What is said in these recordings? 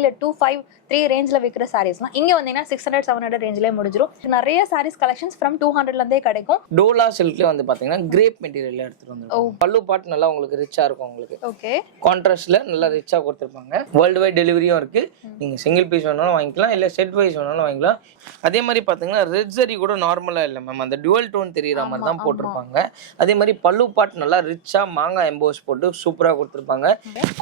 இல்ல 253 ரேஞ்ச்ல விக்கிற சாரீஸ்லாம் இங்க வந்தீங்கன்னா 600 700 ரேஞ்ச்லயே முடிஞ்சிரும். நிறைய சாரீஸ் கலெக்ஷன்ஸ் from 200ல இருந்தே கிடைக்கும். டோலா சில்க்ல வந்து பாத்தீங்கன்னா கிரேப் மெட்டீரியல்ல எடுத்துட்டு வந்திருக்கோம். பல்லு பார்ட் நல்லா உங்களுக்கு ரிச்சா இருக்கும். உங்களுக்கு ஓகே கான்ட்ராஸ்ட்ல நல்லா ரிச்சா கொடுத்திருப்பாங்க. வேர்ல்டு வைட் டெலிவரியும் இருக்கு. நீங்க சிங்கிள் பீஸ் வேணாலும் வாங்கிக்கலாம், இல்ல செட் வைஸ் வேணாலும் வாங்கிக்கலாம். அதே மாதிரி பாத்தீங்கன்னா ரெட் ஜரி கூட நார்மலா இல்ல மேம், அந்த டுவல் டோன் தெரியற மாதிரி தான் போட்டிருப்பாங்க. அதே மாதிரி பல்லு பார்ட் நல்லா ரிச்சா மாங்காய் எம்போஸ் போட்டு சூப்பரா கொடுத்திருப்பாங்க.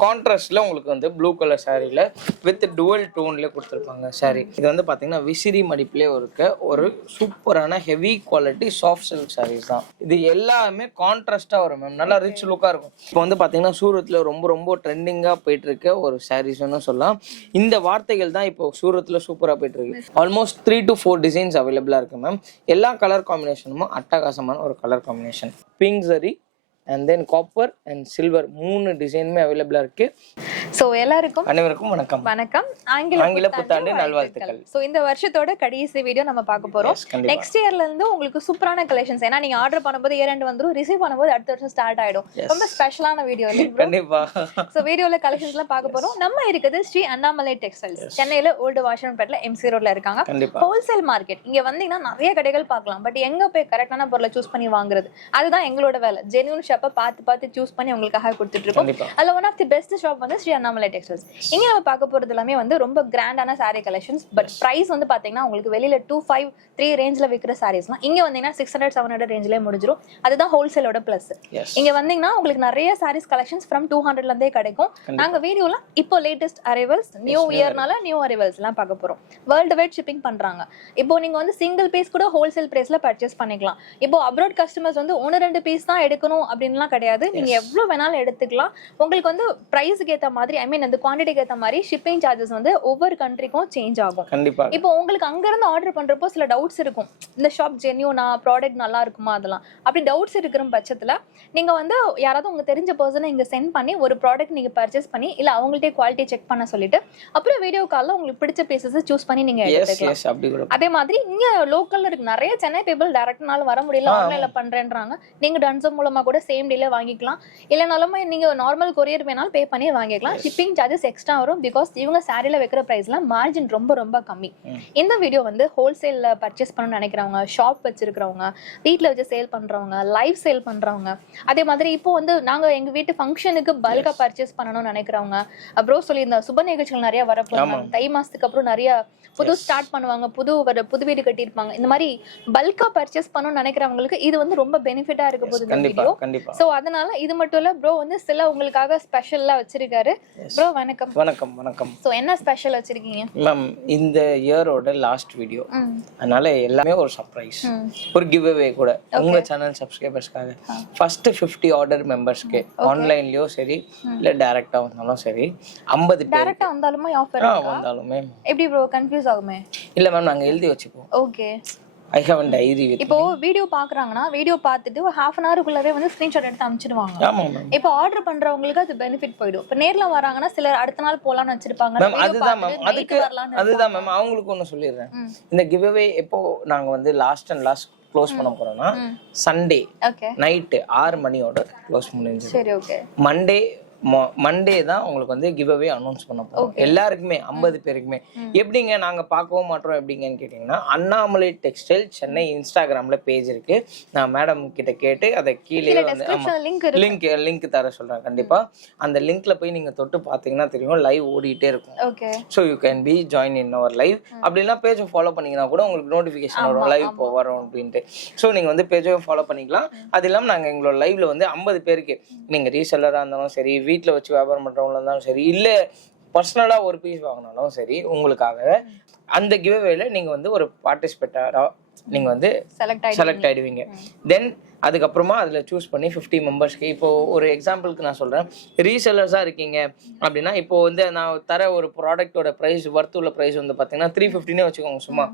கான்ட்ராஸ்ட்ல உங்களுக்கு வந்து ப்ளூ கலர் சாரில வித் டுவல் டோன்ல கொடுத்திருப்பாங்க சாரி. இது வந்து பாத்தீங்கன்னா விசிறி மடிப்புலயே இருக்க ஒரு சூப்பரான heavy quality soft silk sarees தான். இது எல்லாமே கான்ட்ராஸ்டா வரும் மேம், நல்லா ரிச் லுக்கா இருக்கும். இப்போ வந்து பாத்தீங்கன்னா சூரத்ல ரொம்ப ரொம்ப ட்ரெண்டிங்கா போயிட்டு இருக்க ஒரு சாரீஸ்னு சொல்லலாம். இந்த வார்த்தைகள் தான் இப்போ சூரத்ல சூப்பரா போயிட்டு இருக்கு. ஆல்மோஸ்ட் 3 to 4 டிசைன்ஸ் அவைலபிளா இருக்கு மேம். எல்லா கலர் காம்பினேஷனும் அட்டகாசமான ஒரு colour combination. Pink zari and then copper and silver மூணு டிசைனுமே அவைலபிளா இருக்கு. சோ எல்லாருக்கும் அனைவருக்கும் வணக்கம். வணக்கம். ஆங்கில புத்தாண்டு நல்வாழ்த்துக்கள். சோ இந்த வருஷத்தோட கடைசி வீடியோ நம்ம பார்க்க போறோம். நெக்ஸ்ட் இயர்ல இருந்து உங்களுக்கு சூப்பரான கலெக்ஷன்ஸ், ஏன்னா நீங்க ஆர்டர் பண்ணும்போது இயர் எண்ட் வந்துரும், ரிசீவ் பண்ணும்போது அடுத்த வருஷம் ஸ்டார்ட் ஆயிடும். ரொம்ப ஸ்பெஷலான வீடியோ இல்ல கண்டிப்பா. சோ வீடியோல கலெக்ஷன்ஸ் எல்லாம் பார்க்க போறோம். நம்ம இருக்குது ஸ்ரீ அண்ணாமலை டெக்ஸ்டைல்ஸ், சென்னையில ஓல்டு வாஷன்பேட்ல எம்சி ரோட்ல இருக்காங்க. Wholesale market. இங்க வந்தீங்கன்னா நிறைய கடைகள் பார்க்கலாம், பட் எங்க போய் கரெக்டான பொருளை சூஸ் பண்ணி வாங்குறது, அதுதான் எங்களோட வேலை. ஜென்யூன் ஷாப்பை பார்த்து சூஸ் பண்ணி உங்களுக்காக கொடுத்துட்டு இருக்கோம். அதுல one of the best shop வந்து ஸ்ரீ அண்ணாமலை டெக்ஸ்டைல்ஸ். இங்க நம்ம பார்க்க போறது எல்லாமே வந்து ரொம்ப கிராண்டான சாரி கலெக்ஷன்ஸ். பட் பிரைஸ் வந்து பாத்தீங்கன்னா உங்களுக்கு வெளியில 253 ரேஞ்ச்ல விக்கிற சாரீஸ்லாம் இங்க வந்தீங்கன்னா 600 700 ரேஞ்ச்லயே முடிஞ்சிரும். அதுதான் ஹோல்சேலோட பிளஸ். இங்க வந்தீங்கன்னா உங்களுக்கு நிறைய சாரீஸ் கலெக்ஷன்ஸ் from 200ல இருந்தே கிடைக்கும். நாங்க வீடியோல இப்போ லேட்டஸ்ட் அரைவல்ஸ், நியூ இயர்னால நியூ அரைவல்ஸ் எல்லாம் பார்க்க போறோம். வேர்ல்டு வைட் ஷிப்பிங் பண்றாங்க. இப்போ நீங்க வந்து சிங்கிள் பீஸ் கூட ஹோல்சேல் பிரைஸ்ல பர்ச்சேஸ் பண்ணிக்கலாம். இப்போ அப்ராட் கஸ்டமர்ஸ் வந்து 1-2 பீஸ் தான் எடுக்கணும் அப்படின்லாம் கிடையாது. நீங்க எவ்வளவு வேணாலும் எடுத்துக்கலாம். உங்களுக்கு வந்து பிரைஸ்க்கு ஏத்த மாதிரி, ஐ மீன் அந்த குவாண்டிட்டிக்கு ஏத்த மாதிரி ஷிப்பிங் சார்ஜஸ் வந்து ஒவ்வொரு கண்ட்ரிக்கும் சேஞ்ச் ஆகும். கண்டிப்பா. இப்போ உங்களுக்கு அங்க இருந்து ஆர்டர் பண்றப்போ சில டவுட்ஸ் இருக்கும், இந்த ஷாப் ஜென்யூனா, ப்ராடக்ட் நல்லா இருக்குமா, அதெல்லாம் அப்படி டவுட்ஸ் இருக்கிற பட்சத்துல நீங்க வந்து யாராவது உங்க தெரிஞ்ச பர்சனை இங்க சென்ட் பண்ணி ஒரு ப்ராடக்ட் நீங்க பர்ச்சேஸ் பண்ணி, இல்ல அவங்கள்ட்ட குவாலிட்டி செக் பண்ண சொல்லிட்டு அப்புறம் வீடியோ கால்ல உங்களுக்கு பிடிச்ச பீசஸ் சூஸ் பண்ணி நீங்க எடுத்துக்கலாம். அதே மாதிரி இங்க லோக்கல்ல இருக்கு நிறைய சென்னை பீப்புள் டைரக்ட்னால வர முடியல, ஆன்லைன்ல பண்றேன்றாங்க. நீங்க டன்சோ மூலமா கூட சேம் டேல வாங்கிக்கலாம், இல்லனாலும் நீங்க நார்மல் கொரியர் வேணாலும் பே பண்ணி வாங்கிக்கலாம். ஷிப்பிங் சார்ஜஸ் எக்ஸ்ட்ரா வரும், பிகாஸ் இவங்க சாரில வைக்கிற பிரைஸ்ல மார்ஜின் ரொம்ப ரொம்ப கம்மி. இந்த வீடியோ வந்து ஹோல்சேல்ல பர்ச்சேஸ் பண்ணணும்னு நினைக்கிறவங்க, ஷாப் வச்சிருக்கிறவங்க, வீட்ல வச்சு சேல் பண்றவங்க, லைவ் சேல் பண்றவங்க, அதே மாதிரி இப்போ வந்து நாங்க எங்க வீட்டு ஃபங்க்ஷனுக்கு பல்கா பர்ச்சேஸ் பண்ணணும்னு நினைக்கிறவங்க, அப்புறம் சொல்லி இந்த சுப நிகழ்ச்சிகள் நிறைய வரப்போறாங்க. தை மாசத்துக்கு அப்புறம் நிறைய புது ஸ்டார்ட் பண்ணுவாங்க, புது வீடு கட்டியிருப்பாங்க. இந்த மாதிரி பல்கா பர்ச்சேஸ் பண்ணணும்னு நினைக்கிறவங்களுக்கு இது வந்து ரொம்ப பெனிஃபிட்டா இருக்க போகுது இந்த வீடியோ. சோ அதனால இது மட்டும் இல்ல, ப்ரோ வந்து சில உங்களுக்காக ஸ்பெஷலா வச்சிருக்காரு. ப்ரோ வணக்கம். வணக்கம் வணக்கம். சோ என்ன ஸ்பெஷல் வச்சிருக்கீங்க மேம்? இந்த இயரோட லாஸ்ட் வீடியோ, அதனால எல்லாமே ஒரு சர்ப்ரைஸ், ஒரு கிவ் அவே கூட உங்க சேனல் சப்ஸ்கிரைபர்ஸ்க்காக. ஃபர்ஸ்ட் 50 ஆர்டர் மெம்பர்ஸ்க்கு ஆன்லைன்லயோ சரி இல்ல டைரக்டா வந்தாலும் சரி, 50 பேர் டைரக்டா வந்தாலுமே ஆஃபர் வந்தாலுமே எப்படி ப்ரோ கன்ஃபியூஸ் ஆகுமே? இல்ல மேம், நாங்க எழுதி வச்சுப்போம். Okay. I have a diary with இப்போ வீடியோ பாக்குறாங்கன்னா வீடியோ பார்த்துட்டு ஒரு half an hour குள்ளவே வந்து ஸ்கிரீன்ஷாட் எடுத்து அனுப்பிச்சிடுவாங்க. ஆமா மேம். இப்போ ஆர்டர் பண்றவங்களுக்கு அது பெனிஃபிட் போய்டும். இப்போ நேர்ல வராங்கன்னா சிலர் அடுத்த நாள் போலாம்னு வச்சிருப்பாங்க. மேம் அதுதான் மேம் அவங்களுக்கு ஒன்னு சொல்லிடுறேன். இந்த கிவ் அவே எப்போ நாங்க வந்து லாஸ்ட் க்ளோஸ் பண்ண போறோம்னா சண்டே நைட் 6 மணியோட க்ளோஸ் முடிஞ்சு. சரி ஓகே. மண்டே தான் உங்களுக்கு வந்து கிவ் அவே அனௌன்ஸ் பண்ண போறோம் எல்லாருக்குமே, 50 பேருக்குமே. எப்படிங்க நாங்க பார்க்கவும் மாட்டோம் எப்படிங்கன்னு கேட்டீங்கன்னா, அண்ணாமலை டெக்ஸ்டைல் சென்னை இன்ஸ்டாகிராம்ல பேஜ் இருக்கு. நான் மேடம் கிட்ட கேட்டு அதை கீழே வந்து லிங்க் தர சொல்றேன். கண்டிப்பா அந்த லிங்க்ல போய் நீங்க தொட்டு பாத்தீங்கன்னா தெரியும், லைவ் ஓடிட்டே இருக்கும். So you can be join in our live. அப்படின்னா பேஜை ஃபாலோ பண்ணீங்கன்னா கூட உங்களுக்கு நோட்டிஃபிகேஷன் வரும் லைவ் இப்போ வரும் அப்படின்ட்டு. ஸோ நீங்க வந்து பேஜை ஃபாலோ பண்ணிக்கலாம். அது இல்லாமல் நாங்கள் எங்களோட லைவ்ல வந்து 50 பேருக்கு, நீங்க ரீசெல்லரா இருந்தாலும் சரி, வீட்டில் வச்சு வியாபாரம் பண்றவங்களா இருந்தாலும் சரி, இல்ல பர்சனலா ஒரு பீஸ் வாங்கினாலும் சரி, உங்களுக்காக அந்த கிவ் அவேல நீங்க வந்து ஒரு பார்ட்டிசிபேட்டரா நீங்க வந்து செலக்ட் ஆயிடுவீங்க. தென் அதுக்கப்புறமா அதில் சூஸ் பண்ணி 50 மெம்பர்ஸ்க்கு, இப்போ ஒரு எக்ஸாம்பிளுக்கு நான் சொல்கிறேன், ரீசெல்லர்ஸாக இருக்கீங்க அப்படின்னா, இப்போ வந்து நான் தர ஒரு ப்ராடக்டோட ப்ரைஸ், வர்த்துள்ள ப்ரைஸ் வந்து பார்த்தீங்கன்னா 350 வச்சுக்கோங்க. சும்மா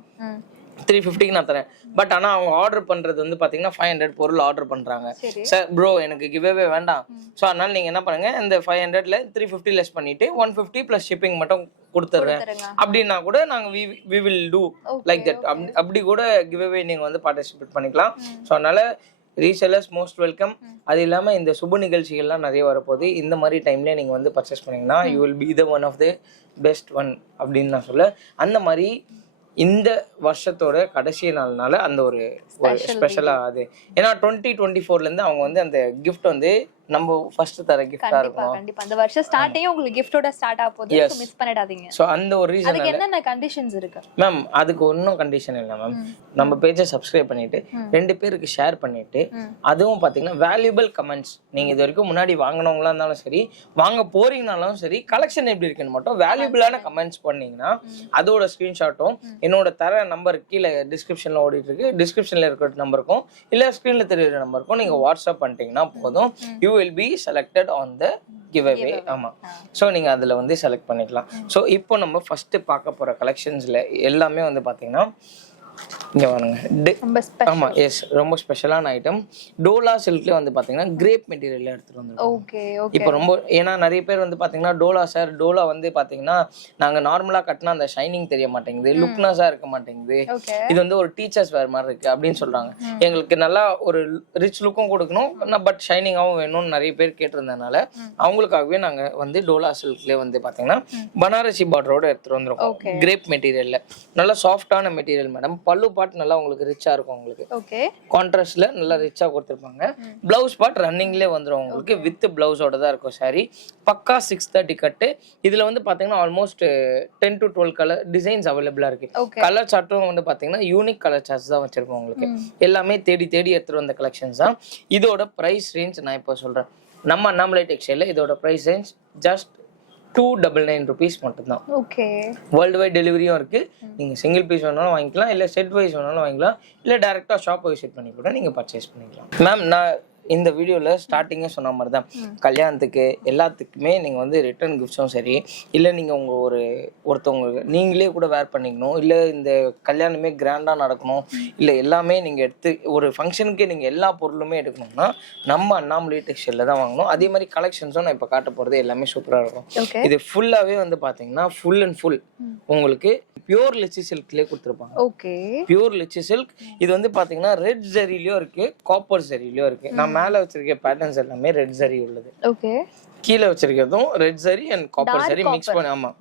350க்கு நான் தரேன். பட் ஆனால் அவங்க ஆர்டர் பண்ணுறது வந்து பார்த்தீங்கன்னா 500 பொருள் ஆர்டர் பண்ணுறாங்க. சார் ப்ரோ எனக்கு கிவ்அவே வேண்டாம், ஸோ அதனால நீங்கள் என்ன பண்ணுங்க, இந்த 500ல 350 லெஸ் பண்ணிட்டு 150 ப்ளஸ் ஷிப்பிங் மட்டும் கொடுத்துட்றேன் அப்படின்னா கூட நாங்கள் we will do like that. அப்படி கூட கிவ்அவே நீங்கள் வந்து பார்ட்டிசிபேட் பண்ணிக்கலாம். ஸோ அதனால ரீசெல்லர்ஸ் மோஸ்ட் வெல்கம். அது இல்லாம இந்த சுப நிகழ்ச்சிகள்லாம் நிறைய வரப்போகுது. இந்த மாதிரி டைம்ல நீங்க வந்து பர்ச்சேஸ் பண்ணீங்கன்னா you will be the one of the best one அப்படின்னு நான் சொல்ல. அந்த மாதிரி இந்த வருஷத்தோட கடைசி நாள்னால அந்த ஒரு ஸ்பெஷலா அது. ஏன்னா 2024 அவங்க வந்து அந்த கிஃப்ட் வந்து நம்ம ஃபர்ஸ்ட் தர கிஃப்டா இருக்கும். கண்டிப்பா அந்த வருஷம் ஸ்டார்டிங்கே உங்களுக்கு கிஃப்டோட ஸ்டார்ட் ஆக போகுது. சோ மிஸ் பண்ணிடாதீங்க. சோ அந்த ஒரு ரீசன். அதுக்கு என்னென்ன கண்டிஷன்ஸ் இருக்கு மேம்? அதுக்கு ஒன்றும் கண்டிஷன் இல்லை மேம். நம்ம பேஜை சப்ஸ்கிரைப் பண்ணிட்டு 2 பேருக்கு ஷேர் பண்ணிட்டு, அதுவும் பாத்தீங்கன்னா வேல்யூபிள் கமெண்ட்ஸ், நீங்க இது வரைக்கும் முன்னாடி வாங்கினவங்களா இருந்தாலும் சரி, வாங்க போறீங்கனாலும் சரி, கலெக்ஷன் எப்படி இருக்குன்னு மட்டும் வேல்யூபிளான கமெண்ட்ஸ் பண்ணீங்கன்னா அதோட ஸ்கிரீன்ஷாட்டும் என்னோட தர நம்பர் கீழே டிஸ்கிரிப்ஷன்ல ஓடிட்டு இருக்கு, டிஸ்கிரிப்ஷன்ல இருக்கிற நம்பருக்கும் இல்ல ஸ்கிரீன்ல தெரியுற நம்பருக்கும் நீங்க வாட்ஸ்அப் பண்ணிட்டீங்கன்னா போதும். You will be selected on the giveaway. ஆமா. சோ நீங்க அதுல வந்து செலக்ட் பண்ணிக்கலாம். சோ இப்போ நம்ம ஃபர்ஸ்ட் பார்க்க போற கலெக்ஷன்ஸ்ல எல்லாமே வந்து பாத்தீங்கன்னா இங்க வாங்க. ஆமா, எஸ், ரொம்ப ஸ்பெஷலான ஐட்டம். டோலா சில்க்ல வந்து பாத்தீங்கன்னா கிரேப் மெட்டீரியல்ல எடுத்துட்டு வந்திருக்கோம். Okay okay. இப்போ ரொம்ப ஏன்னா நிறைய பேர் வந்து பாத்தீங்கன்னா டோலா சார், டோலா வந்து பாத்தீங்கன்னா நாங்க நார்மலா கட்டினா அந்த ஷைனிங் தெரிய மாட்டேங்குது, லுக்னஸா இருக்க மாட்டேங்குது, இது வந்து ஒரு டீச்சர்ஸ் வேர் மாதிரி இருக்கு அப்படின்னு சொல்றாங்க. எங்களுக்கு நல்லா ஒரு ரிச் லுக்கும் கொடுக்கணும், பட் ஷைனிங்காவும் வேணும்னு நிறைய பேர் கேட்டிருந்ததுனால அவங்களுக்காகவே நாங்க வந்து டோலா சில்க்ல வந்து பாத்தீங்கன்னா பனாரசி பார்டரோட எடுத்துட்டு வந்திருக்கோம். கிரேப் மெட்டீரியல்ல நல்லா சாஃப்டான மெட்டீரியல் மேடம். பல்லு பார்ட் நல்லா உங்களுக்கு ரிச்சா இருக்கும். உங்களுக்கு ஓகே கான்ட்ராஸ்ட்ல நல்லா ரிச்சா கொடுத்திருப்பாங்க. பிளவுஸ் பார்ட் ரன்னிங்லயே வந்துரும் உங்களுக்கு, வித் பிளவுஸோட தான் இருக்கும் சாரி. பக்கா 630 கட்டு. இதுல வந்து பாத்தீங்கன்னா ஆல்மோஸ்ட் 10 to 12 கலர் டிசைன்ஸ் அவைலபிளா இருக்கு. கலர் சார்ட்டும் வந்து பாத்தீங்கன்னா யூனிக் கலர் சார்ட்ஸ் தான் வச்சிருக்கோம் உங்களுக்கு. எல்லாமே தேடி தேடி எடுத்துட்டு வந்த கலெக்ஷன்ஸ் தான். இதோட பிரைஸ் ரேஞ்ச் நான் இப்போ சொல்றேன். நம்ம அண்ணாமலை டெக்ஸ்டைல்ல இதோட பிரைஸ் ரேஞ்ச் ஜஸ்ட் 299 rupees மட்டும்தான். ஓகே. வேர்ல்டு வைட் டெலிவரியும் இருக்கு. நீங்க சிங்கிள் பீஸ் வேணாலும் வாங்கிக்கலாம், இல்ல செட் வைஸ் வேணாலும் வாங்கிக்கலாம், இல்ல டைரக்டா ஷாப் விசிட் பண்ணி கூட நீங்க பர்ச்சேஸ் பண்ணிக்கலாம். மேம், நான் இந்த வீடியோல ஸ்டார்டிங்கே சொன்ன மாதிரி தான், கல்யாணத்துக்கு எல்லாத்துக்குமே நீங்க வந்து ரிட்டர்ன் கிஃப்ட்ஸும் சரி, இல்ல நீங்க உங்க ஒருத்தவங்க நீங்களே கூட வேர் பண்ணிக்கணும், இல்ல இந்த கல்யாணமே கிராண்டா நடக்கணும், இல்ல எல்லாமே நீங்க எடுத்து ஒரு ஃபங்க்ஷனுக்கு நீங்க எல்லா பொருளுமே எடுக்கணும்னா நம்ம அண்ணாமலை டெக்ஸ்டைல்ல தான் வாங்கணும். அதே மாதிரி கலெக்ஷன்ஸும் நான் இப்ப காட்ட போறது எல்லாமே சூப்பரா இருக்கும். இது ஃபுல்லாவே வந்து பாத்தீங்கன்னா ஃபுல் அண்ட் ஃபுல் உங்களுக்கு பியூர் லிச்சி சில்க்லயே கொடுத்துருப்பாங்க. ஓகே. Pure lychee silk. இது வந்து பாத்தீங்கன்னா ரெட் ஜரிலயும் இருக்கு, காப்பர் ஜரிலயும் இருக்கு. நான் மேல வச்சிருக்க பேட்டர்ன்ஸ் எல்லாமே ரெட் ஜரி உள்ளது. ஓகே. கீழே வச்சிருக்கிறதும் red zari and copper zari mix பண்ணி, ஆமா,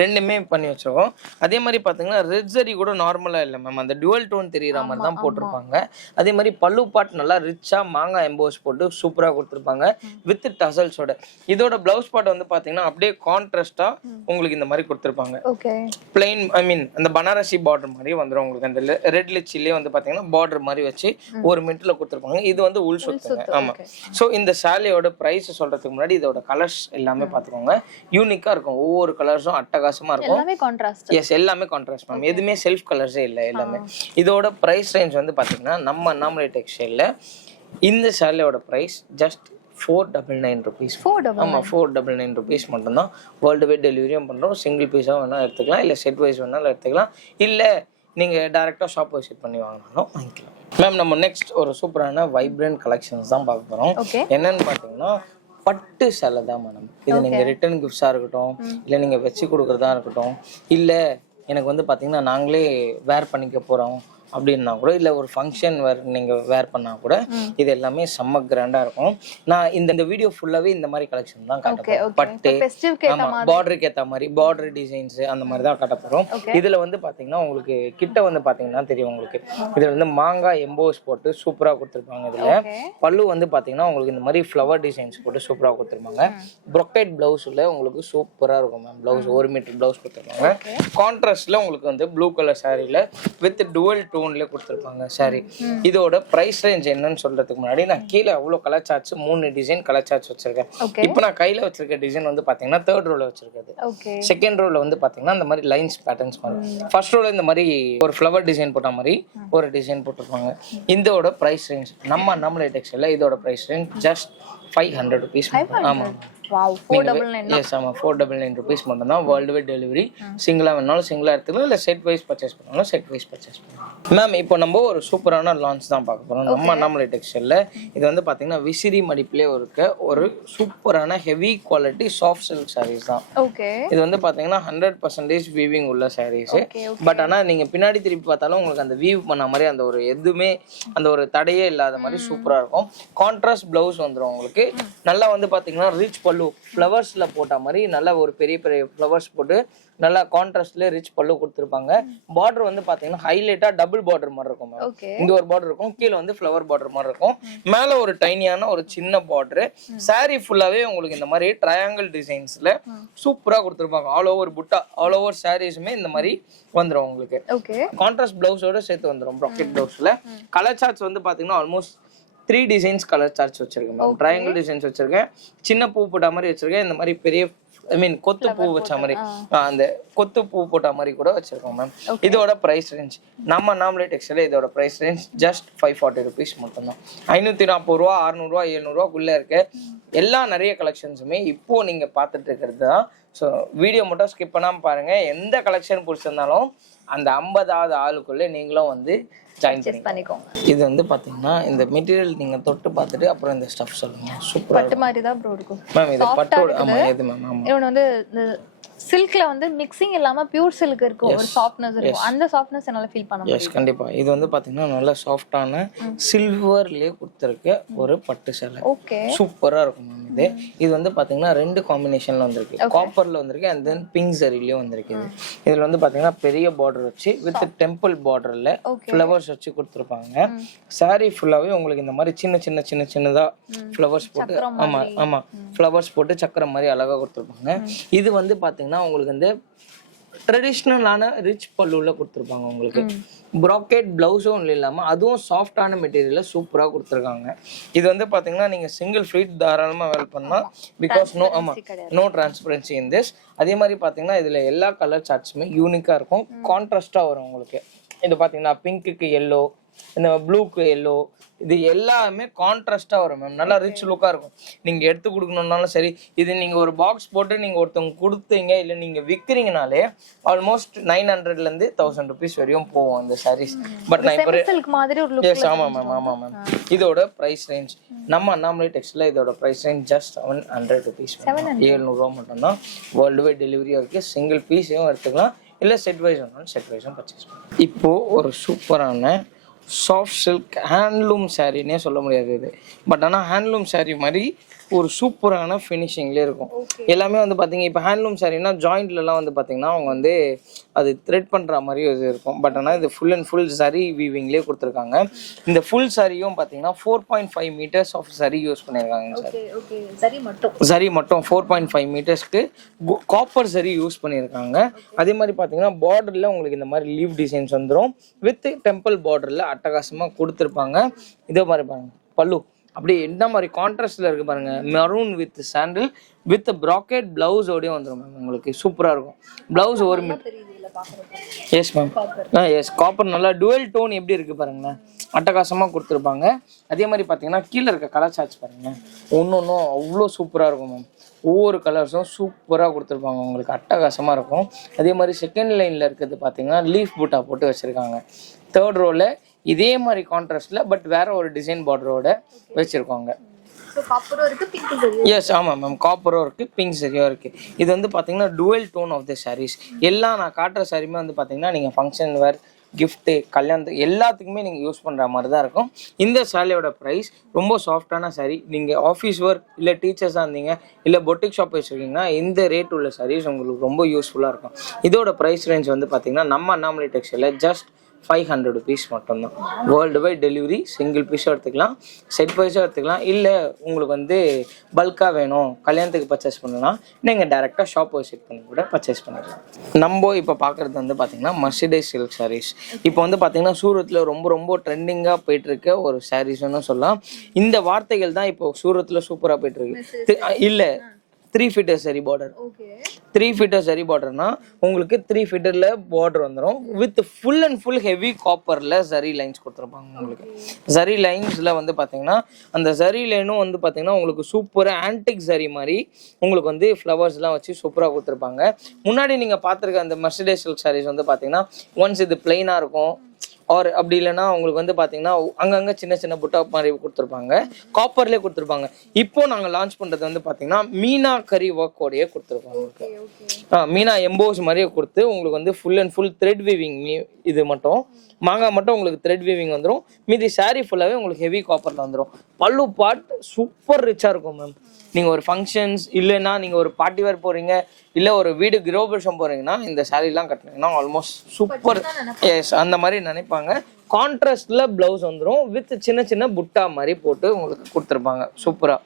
ரெண்டுமே பண்ணி வச்சிருக்கோம். அதே மாதிரி பாத்தீங்கன்னா ரெட் ஜரி கூட நார்மலா இல்ல மேம், அந்த டுவல் டோன் தெரியற மாதிரி தான் போட்டிருப்பாங்க. அதே மாதிரி பல்லு பாட் நல்லா ரிச்சா மாங்காய் எம்போஸ் போட்டு சூப்பரா கொடுத்துருப்பாங்க வித் டசல்ஸோட. இதோட பிளவுஸ் பார்ட் வந்து பாத்தீங்கன்னா அப்படியே கான்ட்ராஸ்டா உங்களுக்கு இந்த மாதிரி கொடுத்துருப்பாங்க. பிளைன், ஐ மீன் அந்த பனாரசி பார்டர் மாதிரி வந்துடும் உங்களுக்கு. அந்த ரெட் லிச்சிலே வந்து பாத்தீங்கன்னா பார்டர் மாதிரி வச்சு ஒரு மீட்டர்ல கொடுத்துருப்பாங்க. இது வந்து உள் சுத்துங்க. ஆமா. சோ இந்த சாலியோட பிரைஸ் சொல்றதுக்கு முன்னாடி இதோட கலர்ஸ் எல்லாமே பாத்துக்கோங்க. யூனிக்கா இருக்கும். ஒவ்வொரு கலர்ஸும் அட்டகாசமா இருக்கும். எல்லாமே கான்ட்ராஸ்ட். எஸ், எல்லாமே கான்ட்ராஸ்ட் மேம். எதுமே செல்ஃப் கலர்ஸே இல்ல எல்லாமே. இதோட பிரைஸ் ரேஞ்ச் வந்து பாத்தீங்கன்னா நம்ம அண்ணாமலை டெக்ஸ்டைல்ல இந்த சாரியோட பிரைஸ் ஜஸ்ட் 499 rupees. ஆமா, 499 rupees மட்டும்தான். வேர்ல்டு வைட் டெலிவரியும் பண்றோம். சிங்கிள் பீஸா வேணா எடுத்துக்கலாம், இல்ல செட் வைஸ் வேணாலும் எடுத்துக்கலாம், இல்ல நீங்க டைரக்டா ஷாப் விசிட் பண்ணி வாங்கினாலும் வாங்கிக்கலாம். மேம், நம்ம நெக்ஸ்ட் ஒரு சூப்பரான வைப்ரண்ட் கலெக்ஷன்ஸ் தான் பார்க்க போறோம். என்னன்னு பாத்தீங்கன்னா பட்டு சேலை தான் மேடம். இது நீங்க ரிட்டர்ன் கிஃப்ட்ஸா இருக்கட்டும், இல்ல நீங்க வச்சு கொடுக்கறதா இருக்கட்டும், இல்ல எனக்கு வந்து பாத்தீங்கன்னா நாங்களே வேர் பண்ணிக்க போறோம் அப்படின்னா கூட, இல்ல ஒரு ஃபங்க்ஷன் வேர் நீங்க வேர் பண்ணா கூட இது எல்லாமே செம்ம கிராண்டா இருக்கும். நான் இந்த வீடியோ ஃபுல்லாவே இந்த மாதிரி கலெக்ஷன் தான் காட்ட போறேன். பட்டு, ஆமா, பார்டருக்கு ஏத்த மாதிரி பார்டர் டிசைன்ஸ் அந்த மாதிரி தான் காட்ட போறோம். இதுல வந்து பாத்தீங்கன்னா உங்களுக்கு கிட்ட வந்து பாத்தீங்கன்னா தெரியும் உங்களுக்கு, இதுல வந்து மாங்காய் எம்போஸ் போட்டு சூப்பரா கொடுத்துருப்பாங்க. இதுல பல்லு வந்து பாத்தீங்கன்னா உங்களுக்கு இந்த மாதிரி ஃப்ளவர் டிசைன்ஸ் போட்டு சூப்பரா கொடுத்துருப்பாங்க. ப்ரொக்கைட் பிளவுஸ்ல உங்களுக்கு சூப்பரா இருக்கும் மேம். பிளவுஸ் 1 மீட்டர் பிளவுஸ் கொடுத்துருப்பாங்க. கான்ட்ராஸ்ட்ல உங்களுக்கு வந்து ப்ளூ கலர் சாரியில வித் டுவல் டோன்ல கொடுத்துருப்பாங்க சாரி. இதோட பிரைஸ் ரேஞ்ச் என்னன்னு சொல்றதுக்கு முன்னாடி நான் கீழே அவ்வளவு colour charts 3 design colour charts வச்சிருக்கேன். இப்போ நான் கையில வச்சிருக்க டிசைன் வந்து பாத்தீங்கன்னா 3rd ரோல வச்சிருக்கிறது. செகண்ட் ரோல வந்து பாத்தீங்கன்னா இந்த மாதிரி லைன்ஸ் பேட்டர்ன்ஸ் மாதிரி, ஃபர்ஸ்ட் ரோல இந்த மாதிரி ஒரு ஃப்ளவர் டிசைன் போட்ட மாதிரி ஒரு டிசைன் போட்டிருப்பாங்க. இதோட பிரைஸ் ரேஞ்ச் நம்ம அண்ணாமலை டெக்ஸ்டைல்ல இதோட பிரைஸ் ரேஞ்ச் ஜஸ்ட் 500 rupees. ஆமா, வாவ் 499 எஸ் ஆமாம் 499 ருபீஸ் மட்டும் தான் வேர்ல்டு வைட் டெலிவரி. சிங்கிளாக வேணாலும் சிங்கிளாக எடுத்துக்கலாம், இல்லை செட் வைஸ் பர்ச்சேஸ் பண்ணாலும் செட் வைஸ் பர்ச்சேஸ் பண்ணலாம். மேம் இப்போ நம்ம ஒரு சூப்பரான லான்ச் தான் பார்க்க போகிறோம் நம்ம அண்ணாமலை டெக்ஸ்டைலில். இது வந்து பார்த்தீங்கன்னா விசிறி மடிப்பிலே இருக்க ஒரு சூப்பரான heavy quality soft silk sarees தான். ஓகே. இது வந்து பார்த்தீங்கன்னா 100% வீவிங் உள்ள சாரீஸ். பட் ஆனால் நீங்கள் பின்னாடி திருப்பி பார்த்தாலும் உங்களுக்கு அந்த வீவ் பண்ண மாதிரி அந்த ஒரு எதுவுமே அந்த ஒரு தடையே இல்லாத மாதிரி சூப்பராக இருக்கும். கான்ட்ராஸ்ட் பிளவுஸ் வந்துடும் உங்களுக்கு. நல்லா வந்து பார்த்தீங்கன்னா ரிச் பல்லு ஃப்ளவர்ஸில் போட்ட மாதிரி நல்லா ஒரு பெரிய பெரிய ஃப்ளவர்ஸ் போட்டு நல்லா கான்ட்ராஸ்ட்ல ரிச் பல்லு கொடுத்துருப்பாங்க. பார்டர் வந்து பாத்தீங்கன்னா ஹைலைட்டா டபுள் பார்டர் மாதிரி இருக்கும் மேம். இங்க ஒரு பார்டர் இருக்கும், கீழே வந்து ஃப்ளவர் பார்டர் மாதிரி இருக்கும், மேல ஒரு டைனியான ஒரு சின்ன பார்டர். சாரி ஃபுல்லாவே உங்களுக்கு இந்த மாதிரி ட்ரையாங்கிள் டிசைன்ஸ்ல சூப்பரா கொடுத்துருப்பாங்க. ஆல் ஓவர் புட்டா ஆல் ஓவர் சாரீஸுமே இந்த மாதிரி வந்துடும் உங்களுக்கு. கான்ட்ராஸ்ட் பிளவுஸோட சேர்த்து வந்துடும். ப்ராக்கெட் பிளவுஸ்ல கலர் சார்ட்ஸ் வந்து பாத்தீங்கன்னா ஆல்மோஸ்ட் 3 டிசைன்ஸ் கலர் சார்ட்ஸ் வச்சிருக்கேன் மேம். ட்ரையாங்கிள் டிசைன்ஸ் வச்சிருக்கேன், சின்ன பூ போட்ட மாதிரி வச்சிருக்கேன், இந்த மாதிரி பெரிய கொத்து பூ வச்ச மாதிரி அந்த கொத்து பூ போட்ட மாதிரி கூட வச்சிருக்கோம் மேம். இதோட பிரைஸ் ரேஞ்ச் நம்ம அண்ணாமலை டெக்ஸ்டைல் இதோட பிரைஸ் ரேஞ்ச் ஜஸ்ட் 540 ருபீஸ் மட்டும்தான். 540 ரூபா 600 ரூபா 700 ரூபாக்குள்ள இருக்க எல்லா நிறைய கலெக்ஷன்ஸுமே இப்போ நீங்க பார்த்துட்டு இருக்கிறது தான். ஸோ வீடியோ மட்டும் ஸ்கிப் பண்ணாமல் பாருங்க. எந்த கலெக்ஷன் பிடிச்சிருந்தாலும் அந்த 50வது ஆளுக்குள்ளே நீங்களும் வந்து ஜாயின் பண்ணிக்கோங்க. இது வந்து பாத்தீங்கன்னா இந்த மெட்டீரியல் நீங்க தொட்டு பார்த்துட்டு அப்புறம் இந்த ஸ்டஃப் சொல்லுங்க. சூப்பர் பட்டு மாதிரி தான் ப்ரோ இருக்கும் மேம். இது பட்டோட ஆமா இது மேம். ஆமா இவன் வந்து சில்க்ல வந்து மிக்சிங் இல்லாம பியூர் சில்க் இருக்கும், ஒரு சாஃப்ட்னஸ் இருக்கும். அந்த சாஃப்ட்னஸ் என்னால ஃபீல் பண்ண முடியும். எஸ் கண்டிப்பா. இது வந்து பாத்தீங்கன்னா நல்ல சாஃப்ட்டான சில்வர்லயே கொடுத்திருக்க ஒரு பட்டு சேலை. ஓகே சூப்பரா இருக்கும் மேம். இது வந்து பாத்தீங்கன்னா 2 காம்பினேஷன்ல வந்திருக்கு. காப்பர்ல வந்திருக்கு அண்ட் தென் பிங்க் சரிலயும் வந்திருக்கு. இதுல வந்து பாத்தீங்கன்னா பெரிய பார்டர் வச்சு வித் டெம்பிள் பார்டர்ல ஃப்ளவர்ஸ் வச்சு கொடுத்துருப்பாங்க. சாரி ஃபுல்லாவே உங்களுக்கு இந்த மாதிரி சின்ன சின்ன சின்ன சின்னதா ஃப்ளவர்ஸ் போட்டு ஆமா ஆமா ஃப்ளவர்ஸ் போட்டு சக்கரம் மாதிரி அழகா கொடுத்துருப்பாங்க. இது வந்து பாத்தீங்கன்னா உங்களுக்கு வந்து ட்ரெடிஷ்னலான ரிச் பல்லுல கொடுத்துருப்பாங்க. உங்களுக்கு ப்ராக்கெட் பிளவுஸும் இல்லாமல் அதுவும் சாஃப்டான மெட்டீரியலில் சூப்பராக கொடுத்துருக்காங்க. இது வந்து பார்த்தீங்கன்னா நீங்கள் சிங்கிள் ஃப்ளீட் தாராளமாக வேல் பண்ணலாம். Because no transparency in this. அதே மாதிரி பார்த்தீங்கன்னா இதில் எல்லா கலர் சார்ட்ஸுமே யூனிக்காக இருக்கும், கான்ட்ராஸ்டாக வரும் உங்களுக்கு. இது பார்த்தீங்கன்னா பிங்க்குக்கு எல்லோ, இந்த ப்ளூக்கு எல்லோ, இது எல்லாமே கான்ட்ராஸ்டா வரும் மேம். நல்லா ரிச் லுக்கா இருக்கும். நீங்க எடுத்து கொடுக்கணும்னாலும் சரி, இது நீங்க ஒரு பாக்ஸ் போட்டு நீங்க ஒருத்தவங்க கொடுத்தீங்க இல்லை நீங்க விற்கிறீங்கனாலே ஆல்மோஸ்ட் 900ல இருந்து 1000 ருபீஸ் வரையும் போகும் அந்த சாரீஸ். பட் நான் இப்போ ஆமா மேம் ஆமா மேம். இதோட பிரைஸ் ரேஞ்ச் நம்ம அண்ணாமலை டெக்ஸ்டைல்ல இதோட பிரைஸ் ரேஞ்ச் ஜஸ்ட் 700 ருபீஸ். 700 ரூபா மட்டும் தான். வேர்ல்டு வைட் டெலிவரி இருக்கு. சிங்கிள் பீஸையும் எடுத்துக்கலாம், இல்லை செட் வைஸ் வேணாலும் செட் வைஸும் பர்ச்சேஸ் பண்ணலாம். இப்போ ஒரு சூப்பரான சாஃப்ட் சில்க் ஹேண்ட்லூம் சாரின்னே சொல்ல முடியாது இது. பட் ஆனால் ஹேண்ட்லூம் சாரி மாதிரி ஒரு சூப்பரான ஃபினிஷிங்லேயே இருக்கும். எல்லாமே வந்து பார்த்தீங்க இப்போ ஹேண்ட்லூம் சாரின்னா ஜாயிண்ட்லலாம் வந்து பார்த்தீங்கன்னா அவங்க வந்து அது த்ரெட் பண்ணுற மாதிரி இது இருக்கும். பட் ஆனால் இது ஃபுல் அண்ட் ஃபுல் சரி வீவிங்லேயே கொடுத்துருக்காங்க. இந்த ஃபுல் சாரியும் பார்த்தீங்கன்னா 4.5 மீட்டர்ஸ் ஆஃப் சரி யூஸ் பண்ணியிருக்காங்க சார். சரி மட்டும் 4.5 மீட்டர்ஸ்க்கு காப்பர் சரி யூஸ் பண்ணியிருக்காங்க. அதே மாதிரி பார்த்தீங்கன்னா பார்டரில் உங்களுக்கு இந்த மாதிரி லீவ் டிசைன்ஸ் வந்துடும் வித் டெம்பிள் பார்டரில் அட்டகாசமாக கொடுத்துருப்பாங்க. இதே மாதிரி பாருங்க பல்லு அப்படி என்ன மாதிரி கான்ட்ராஸ்ட்ல இருக்கு பாருங்க. Maroon with sandal with bracket பிளவுஸோடய வந்துடும் மேம். உங்களுக்கு சூப்பராக இருக்கும். பிளவுஸ் ஒரு metre. Yes ma'am. Yes copper நல்லா டுவெல் டோன் எப்படி இருக்கு பாருங்களேன், அட்டகாசமாக கொடுத்துருப்பாங்க. அதே மாதிரி பார்த்தீங்கன்னா கீழே இருக்க கலர் சார்ட்ஸ் பாருங்க, ஒன்றும் அவ்வளோ சூப்பராக இருக்கும் மேம். ஒவ்வொரு கலர்ஸும் சூப்பராக கொடுத்துருப்பாங்க, உங்களுக்கு அட்டகாசமாக இருக்கும். அதே மாதிரி செகண்ட் லைனில் இருக்கிறது பார்த்தீங்கன்னா லீஃப் பூட்டா போட்டு வச்சுருக்காங்க. தேர்ட் ரோவில் இதே மாதிரி கான்ட்ராஸ்ட்ல பட் வேற ஒரு டிசைன் பார்டரோட வச்சிருக்காங்க. எஸ் ஆமாம் மேம். காப்பரும் இருக்குது, பிங்க் சரியும் இருக்குது. இது வந்து பார்த்தீங்கன்னா dual tone of the sarees. எல்லாம் நான் காட்டுற சாரியுமே வந்து பார்த்தீங்கன்னா நீங்கள் ஃபங்க்ஷன் வேர், கிஃப்ட்டு, கல்யாணத்துக்கு எல்லாத்துக்குமே நீங்கள் யூஸ் பண்ணுற மாதிரி தான் இருக்கும். இந்த சாரியோட ப்ரைஸ் ரொம்ப சாஃப்டான சாரீ. நீங்கள் ஆஃபீஸ் ஒர்க் இல்லை டீச்சர்ஸாக இருந்தீங்க இல்லை பொட்டிக் ஷாப் வச்சுருக்கீங்கன்னா இந்த ரேட் உள்ள சாரீஸ் உங்களுக்கு ரொம்ப யூஸ்ஃபுல்லாக இருக்கும். இதோட ப்ரைஸ் ரேஞ்ச் வந்து பார்த்தீங்கன்னா நம்ம அண்ணாமலை டெக்ஸ்டைலில் ஜஸ்ட் 500 ருபீஸ் மட்டும்தான். World wide delivery. சிங்கிள் பீஸாக எடுத்துக்கலாம், செட் வைஸாக எடுத்துக்கலாம், இல்லை உங்களுக்கு வந்து பல்காக வேணும் கல்யாணத்துக்கு பர்ச்சேஸ் பண்ணலாம் நீங்கள் டேரெக்டாக ஷாப் விசிட் பண்ணி கூட பர்ச்சேஸ் பண்ணிக்கலாம். நம்ம இப்போ பார்க்குறது வந்து பார்த்திங்கன்னா மர்சிடைஸ் சில்க் சாரீஸ். இப்போ வந்து பார்த்திங்கன்னா சூரத்தில் ரொம்ப ட்ரெண்டிங்காக போயிட்டுருக்க ஒரு சாரீஸ்ன்னு சொல்லலாம். இந்த வார்த்தைகள் தான் இப்போ சூரத்தில் சூப்பராக போயிட்டுருக்கு. இல்லை 3 ஃபீட்டர் சரி பார்டர். ஓகே 3 ஃபீட்டர் சரி பார்டர்னா உங்களுக்கு 3 ஃபீட்டர்ல பார்டர் வந்துடும் with full and full heavy காப்பர்ல சரி லைன்ஸ் கொடுத்துருப்பாங்க. உங்களுக்கு சரி லைன்ஸ்ல வந்து பாத்தீங்கன்னா அந்த சரி லைனும் வந்து பாத்தீங்கன்னா உங்களுக்கு சூப்பரா ஆன்டிக் சரி மாதிரி உங்களுக்கு வந்து ஃப்ளவர்ஸ் எல்லாம் வச்சு சூப்பரா கொடுத்துருப்பாங்க. முன்னாடி நீங்க பாத்துருக்க அந்த மெர்சிடைஸ் சில்க் சாரீஸ் வந்து பாத்தீங்கன்னா ஒன்ஸ் இது பிளைனா இருக்கும் ஆர் அப்படி இல்லைன்னா உங்களுக்கு வந்து பார்த்தீங்கன்னா அங்கங்கே சின்ன சின்ன புட்டா மாதிரி கொடுத்துருப்பாங்க, காப்பர்லேயே கொடுத்துருப்பாங்க. இப்போ நாங்கள் லான்ச் பண்ணுறது வந்து பார்த்தீங்கன்னா மீனா கரி ஒர்க்கோடையே கொடுத்துருப்பாங்க உங்களுக்கு. மீனா எம்போஸ் மாதிரியே கொடுத்து உங்களுக்கு வந்து full and full thread weaving. இது மட்டும் மாங்காய் மட்டும் உங்களுக்கு த்ரெட் வீவிங் வந்துடும். மீதி சாரீ ஃபுல்லாகவே உங்களுக்கு ஹெவி காப்பரில் வந்துடும். பல்லு பார்ட் சூப்பர் ரிச்சாக இருக்கும் மேம். நீங்கள் ஒரு ஃபங்க்ஷன்ஸ் இல்லைன்னா நீங்கள் ஒரு பார்ட்டி வேர் போகிறீங்க, இல்லை ஒரு வீடு கிரகபிரவேசம் போகிறீங்கன்னா இந்த சாரீலாம் கட்டினீங்கன்னா ஆல்மோஸ்ட் சூப்பர். எஸ், அந்த மாதிரி நினைப்பாங்க. கான்ட்ராஸ்டில் ப்ளவுஸ் வந்துடும் வித் சின்ன சின்ன புட்டா மாதிரி போட்டு உங்களுக்கு கொடுத்துருப்பாங்க சூப்பராக.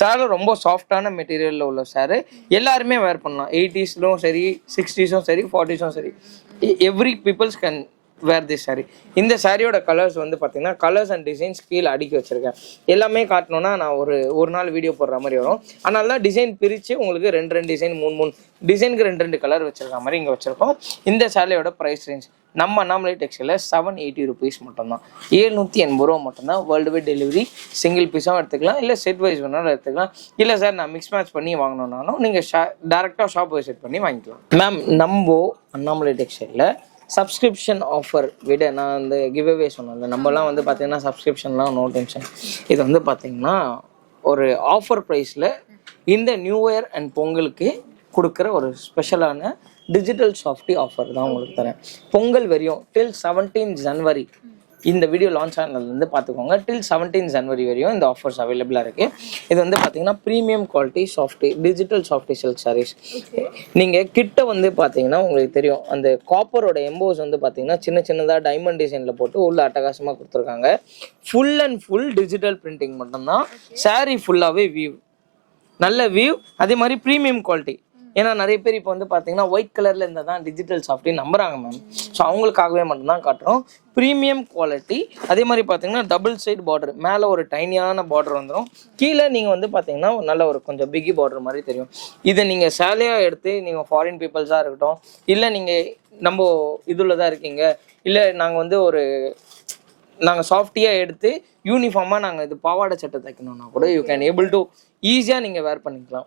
சேலை ரொம்ப சாஃப்டான மெட்டீரியலில் உள்ள சேரு, எல்லாருமே வேர் பண்ணலாம். 80ஸ்லும் சரி, 60ஸும் சரி, 40ஸும் சரி, every peoples can wear this saree. இந்த சாரியோட கலர்ஸ் வந்து பார்த்தீங்கன்னா கலர்ஸ் அண்ட் டிசைன்ஸ் கீழே அடுக்கி வச்சிருக்கேன். எல்லாமே காட்டணும்னா நான் ஒரு நாள் வீடியோ போடுற மாதிரி வரும். அதனால தான் டிசைன் பிரித்து உங்களுக்கு 2 டிசைன் 3 டிசைனுக்கு 2 கலர் வச்சிருக்க மாதிரி இங்கே வச்சிருக்கோம். இந்த சாரியோட ப்ரைஸ் ரேஞ்ச் நம்ம அண்ணாமலை டெக்ஸ்டைலில் 780 rupees மட்டும்தான், 780 ரூபா மட்டும்தான். World wide delivery. சிங்கிள் பீஸாகவும் எடுத்துக்கலாம், இல்லை செட் வைஸ் வேணாலும் எடுத்துக்கலாம். இல்லை சார் நான் மிக்ஸ் மேட்ச் பண்ணி வாங்கணுன்னாலும் நீங்கள் டேரெக்டாக ஷாப் விசிட் பண்ணி வாங்கிக்கலாம். மேம், நம்ம அண்ணாமலை டெக்ஸ்டைலில் சப்ஸ்கிரிப்ஷன் ஆஃபர் விட நான் இந்த கிவ் அவே சொன்னேன். நம்மலாம் வந்து பார்த்தீங்கன்னா சப்ஸ்கிரிப்ஷன்லாம் நோ டென்ஷன். இது வந்து பார்த்தீங்கன்னா ஒரு ஆஃபர் ப்ரைஸில் இந்த நியூ இயர் அண்ட் பொங்கலுக்கு கொடுக்குற ஒரு ஸ்பெஷலான டிஜிட்டல் சாஃப்டி ஆஃபர் தான் உங்களுக்கு தரேன். பொங்கல் வரையும் டில் 17 ஜனவரி இந்த வீடியோ லான்ச் ஆனதுலேருந்து பார்த்துக்கோங்க. டில் 17 ஜனவரி வரையும் இந்த ஆஃபர்ஸ் அவைலபிளாக இருக்குது. இது வந்து பார்த்தீங்கன்னா premium quality softy digital softy silk sarees. நீங்கள் கிட்ட வந்து பார்த்தீங்கன்னா உங்களுக்கு தெரியும் அந்த காப்பரோட எம்போஸ் வந்து பார்த்தீங்கன்னா சின்ன சின்னதாக டைமண்ட் டிசைனில் போட்டு உள்ள அட்டகாசமாக கொடுத்துருக்காங்க. Full and full digital printing மட்டும்தான். சாரீ ஃபுல்லாகவே வியூ, நல்ல வியூ, அதே மாதிரி ப்ரீமியம் குவாலிட்டி. ஏன்னா நிறைய பேர் இப்போ வந்து பார்த்தீங்கன்னா ஒயிட் கலரில் இருந்தால் தான் டிஜிட்டல் சாஃப்டி நம்புறாங்க மேம். ஸோ அவங்களுக்காகவே மட்டும்தான் காட்டுறோம். Premium quality. அதே மாதிரி பார்த்தீங்கன்னா டபுள் சைட் பார்டர், மேலே ஒரு டைனியான பார்டர் வந்துடும், கீழே நீங்கள் வந்து பார்த்தீங்கன்னா நல்ல ஒரு கொஞ்சம் பிகி பார்டர் மாதிரி தெரியும். இதை நீங்கள் சேலையாக எடுத்து நீங்கள் ஃபாரின் பீப்புள்ஸாக இருக்கட்டும், இல்லை நீங்கள் நம்ம இதில் தான் இருக்கீங்க, இல்லை நாங்கள் வந்து நாங்கள் சாஃப்டியாக எடுத்து யூனிஃபார்மாக நாங்கள் இது பாவாடை சட்டை தைக்கணும்னா கூட யூ கேன் ஏபிள் டு ஈஸியாக நீங்கள் வேர் பண்ணிக்கலாம்.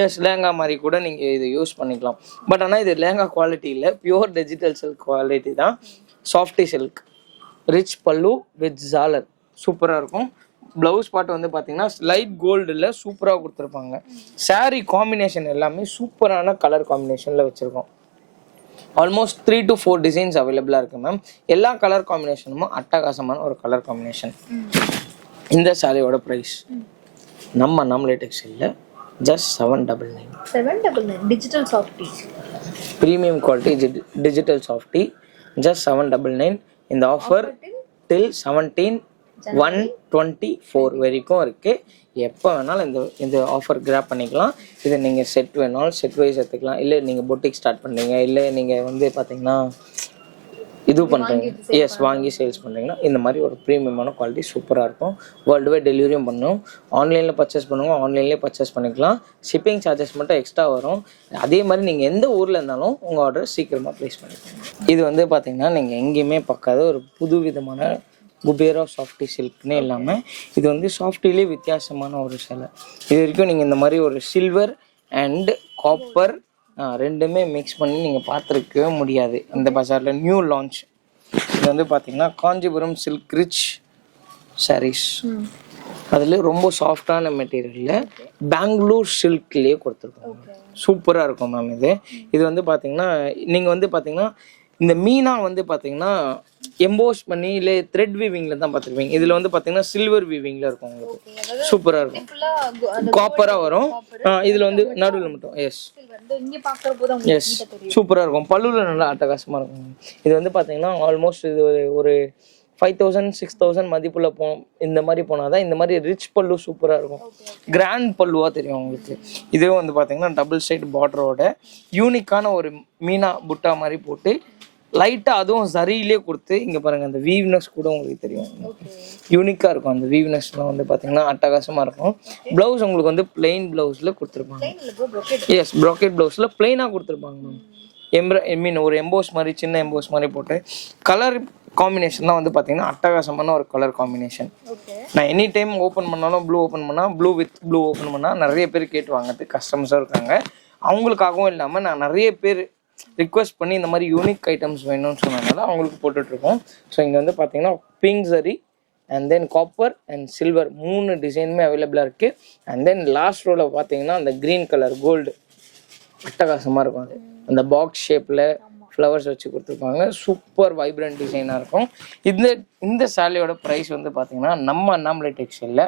எஸ், லேங்கா மாதிரி கூட நீங்கள் இதை யூஸ் பண்ணிக்கலாம். பட் ஆனால் இது லேங்கா குவாலிட்டி இல்லை, பியூர் டிஜிட்டல் சில்க் குவாலிட்டி தான். சாஃப்டி சில்க், ரிச் பல்லு வித் ஜாலர், சூப்பராக இருக்கும். ப்ளவுஸ் பார்ட் வந்து பார்த்தீங்கன்னா லைட் கோல்டில் சூப்பராக கொடுத்துருப்பாங்க. சாரீ காம்பினேஷன் எல்லாமே சூப்பரான கலர் காம்பினேஷனில் வச்சுருக்கோம். ஆல்மோஸ்ட் 3 to 4 டிசைன்ஸ் அவைலபிளாக இருக்குது மேம். எல்லா கலர் காம்பினேஷனும் அட்டகாசமான ஒரு கலர் காம்பினேஷன். இந்த சாரியோட ப்ரைஸ் நம்ம அண்ணாமலை டெக்ஸ்டைலில் just 799 digital softy premium quality digital softy just 799. இந்த ஆஃபர் டில் 17/1/24 வரைக்கும் இருக்குது. எப்போ வேணாலும் இந்த ஆஃபர் கிராப் பண்ணிக்கலாம். இதை நீங்கள் செட் வேணாலும் செட் வைஸ் எடுத்துக்கலாம், இல்லை நீங்கள் பொட்டிக் ஸ்டார்ட் பண்ணுறீங்க, இல்லை நீங்கள் வந்து பார்த்தீங்கன்னா இது பண்ணுறீங்க, எஸ் வாங்கி சேல்ஸ் பண்ணுறீங்கன்னா இந்த மாதிரி ஒரு ப்ரீமியமான குவாலிட்டி சூப்பராக இருக்கும். வேர்ல்டு வைட் டெலிவரியும் பண்ணும். ஆன்லைனில் பர்ச்சேஸ் பண்ணுவோம், ஆன்லைன்லேயே பர்ச்சேஸ் பண்ணிக்கலாம். ஷிப்பிங் சார்ஜஸ் மட்டும் எக்ஸ்ட்ரா வரும். அதே மாதிரி நீங்கள் எந்த ஊரில் இருந்தாலும் உங்கள் ஆர்டர் சீக்கிரமாக ப்ளேஸ் பண்ணிக்கோங்க. இது வந்து பார்த்தீங்கன்னா நீங்கள் எங்கேயுமே பார்க்காத ஒரு புது விதமான குபேரா சாஃப்டி சில்க்னே இல்லாமல் இது வந்து சாஃப்டிலே வித்தியாசமான ஒரு சேலை. இது வரைக்கும் நீங்கள் இந்த மாதிரி ஒரு சில்வர் அண்ட் காப்பர் ரெண்டுமே மிக்ஸ் பண்ணி நீங்கள் பார்த்துருக்கவே முடியாது இந்த பஜாரில். நியூ லான்ச் இது வந்து பார்த்தீங்கன்னா காஞ்சிபுரம் சில்க் ரிச் சாரீஸ். அதில் ரொம்ப சாஃப்டான மெட்டீரியலில் பெங்களூர் சில்க்லேயே கொடுத்துருக்காங்க. சூப்பராக இருக்கும் மேம். இது வந்து பார்த்தீங்கன்னா நீங்கள் வந்து பார்த்தீங்கன்னா இந்த மீனா வந்து பார்த்தீங்கன்னா எம்போஸ் பண்ணி இல்லை த்ரெட் வீவிங்கில் தான் பார்த்துருப்பீங்க. இதில் வந்து பார்த்தீங்கன்னா சில்வர் வீவிங்கில் இருக்கும். உங்களுக்கு சூப்பராக இருக்கும். காப்பராக வரும். இதில் வந்து நடுவில் மட்டும் எஸ் எஸ் சூப்பராக இருக்கும். பல்லுவில் நல்லா அட்டகாசமாக இருக்கும். இது வந்து பார்த்தீங்கன்னா ஆல்மோஸ்ட் இது ஒரு 5000 6000 மதிப்புள்ள இந்த மாதிரி போனால் தான் இந்த மாதிரி ரிச் பல்லு சூப்பராக இருக்கும். கிராண்ட் பல்லுவாக தெரியும் உங்களுக்கு. இதே வந்து பார்த்தீங்கன்னா டபுள் சைட் பார்டரோட யூனிக்கான ஒரு மீனா புட்டா மாதிரி போட்டு லைட்டாக அதுவும் சரியிலே கொடுத்து இங்கே பாருங்கள் அந்த வீவ்னஸ் கூட உங்களுக்கு தெரியும், யூனிக்காக இருக்கும். அந்த வீவ்னஸ்லாம் வந்து பார்த்தீங்கன்னா அட்டகாசமாக இருக்கும். ப்ளவுஸ் உங்களுக்கு வந்து பிளெயின் ப்ளவுஸில் கொடுத்துருப்பாங்க. எஸ், ப்ராக்கெட் ப்ளவுஸில் பிளெயினாக கொடுத்துருப்பாங்க மேம். ஐ மீன் ஒரு எம்போஸ் மாதிரி, சின்ன எம்போஸ் மாதிரி போட்டு கலர் காம்பினேஷன்லாம் வந்து பார்த்தீங்கன்னா அட்டகாசமான ஒரு கலர் காம்பினேஷன். நான் எனி டைம் ஓப்பன் பண்ணாலும் ப்ளூ ஓப்பன் பண்ணால், ப்ளூ வித் ப்ளூ ஓப்பன் பண்ணால் நிறைய பேர் கேட்டு வாங்கிறதுக்கு கஸ்டமர்ஸாக இருக்காங்க. அவங்களுக்காகவும் இல்லாமல் நான் நிறைய பேர் ரிக்வெஸ்ட் பண்ணி இந்த மாதிரி யூனிக் ஐட்டம்ஸ் வேணும்னு சொன்னதுனால அவங்களுக்கு போட்டுட்ருக்கோம். ஸோ இங்கே வந்து பார்த்தீங்கன்னா பிங்க் சரி and then copper and silver 3 டிசைனுமே அவைலபிளாக இருக்குது. அண்ட் தென் லாஸ்ட் ரோவில் பார்த்தீங்கன்னா அந்த க்ரீன் கலர் கோல்டு அட்டகாசமாக இருக்கும். அது அந்த பாக்ஸ் ஷேப்பில் ஃப்ளவர்ஸ் வச்சு கொடுத்துருப்பாங்க. சூப்பர் வைப்ரண்ட் டிசைனாக இருக்கும். இந்த சாரியோட ப்ரைஸ் வந்து பார்த்தீங்கன்னா நம்ம அண்ணாமலை டெக்ஸ்டைலில்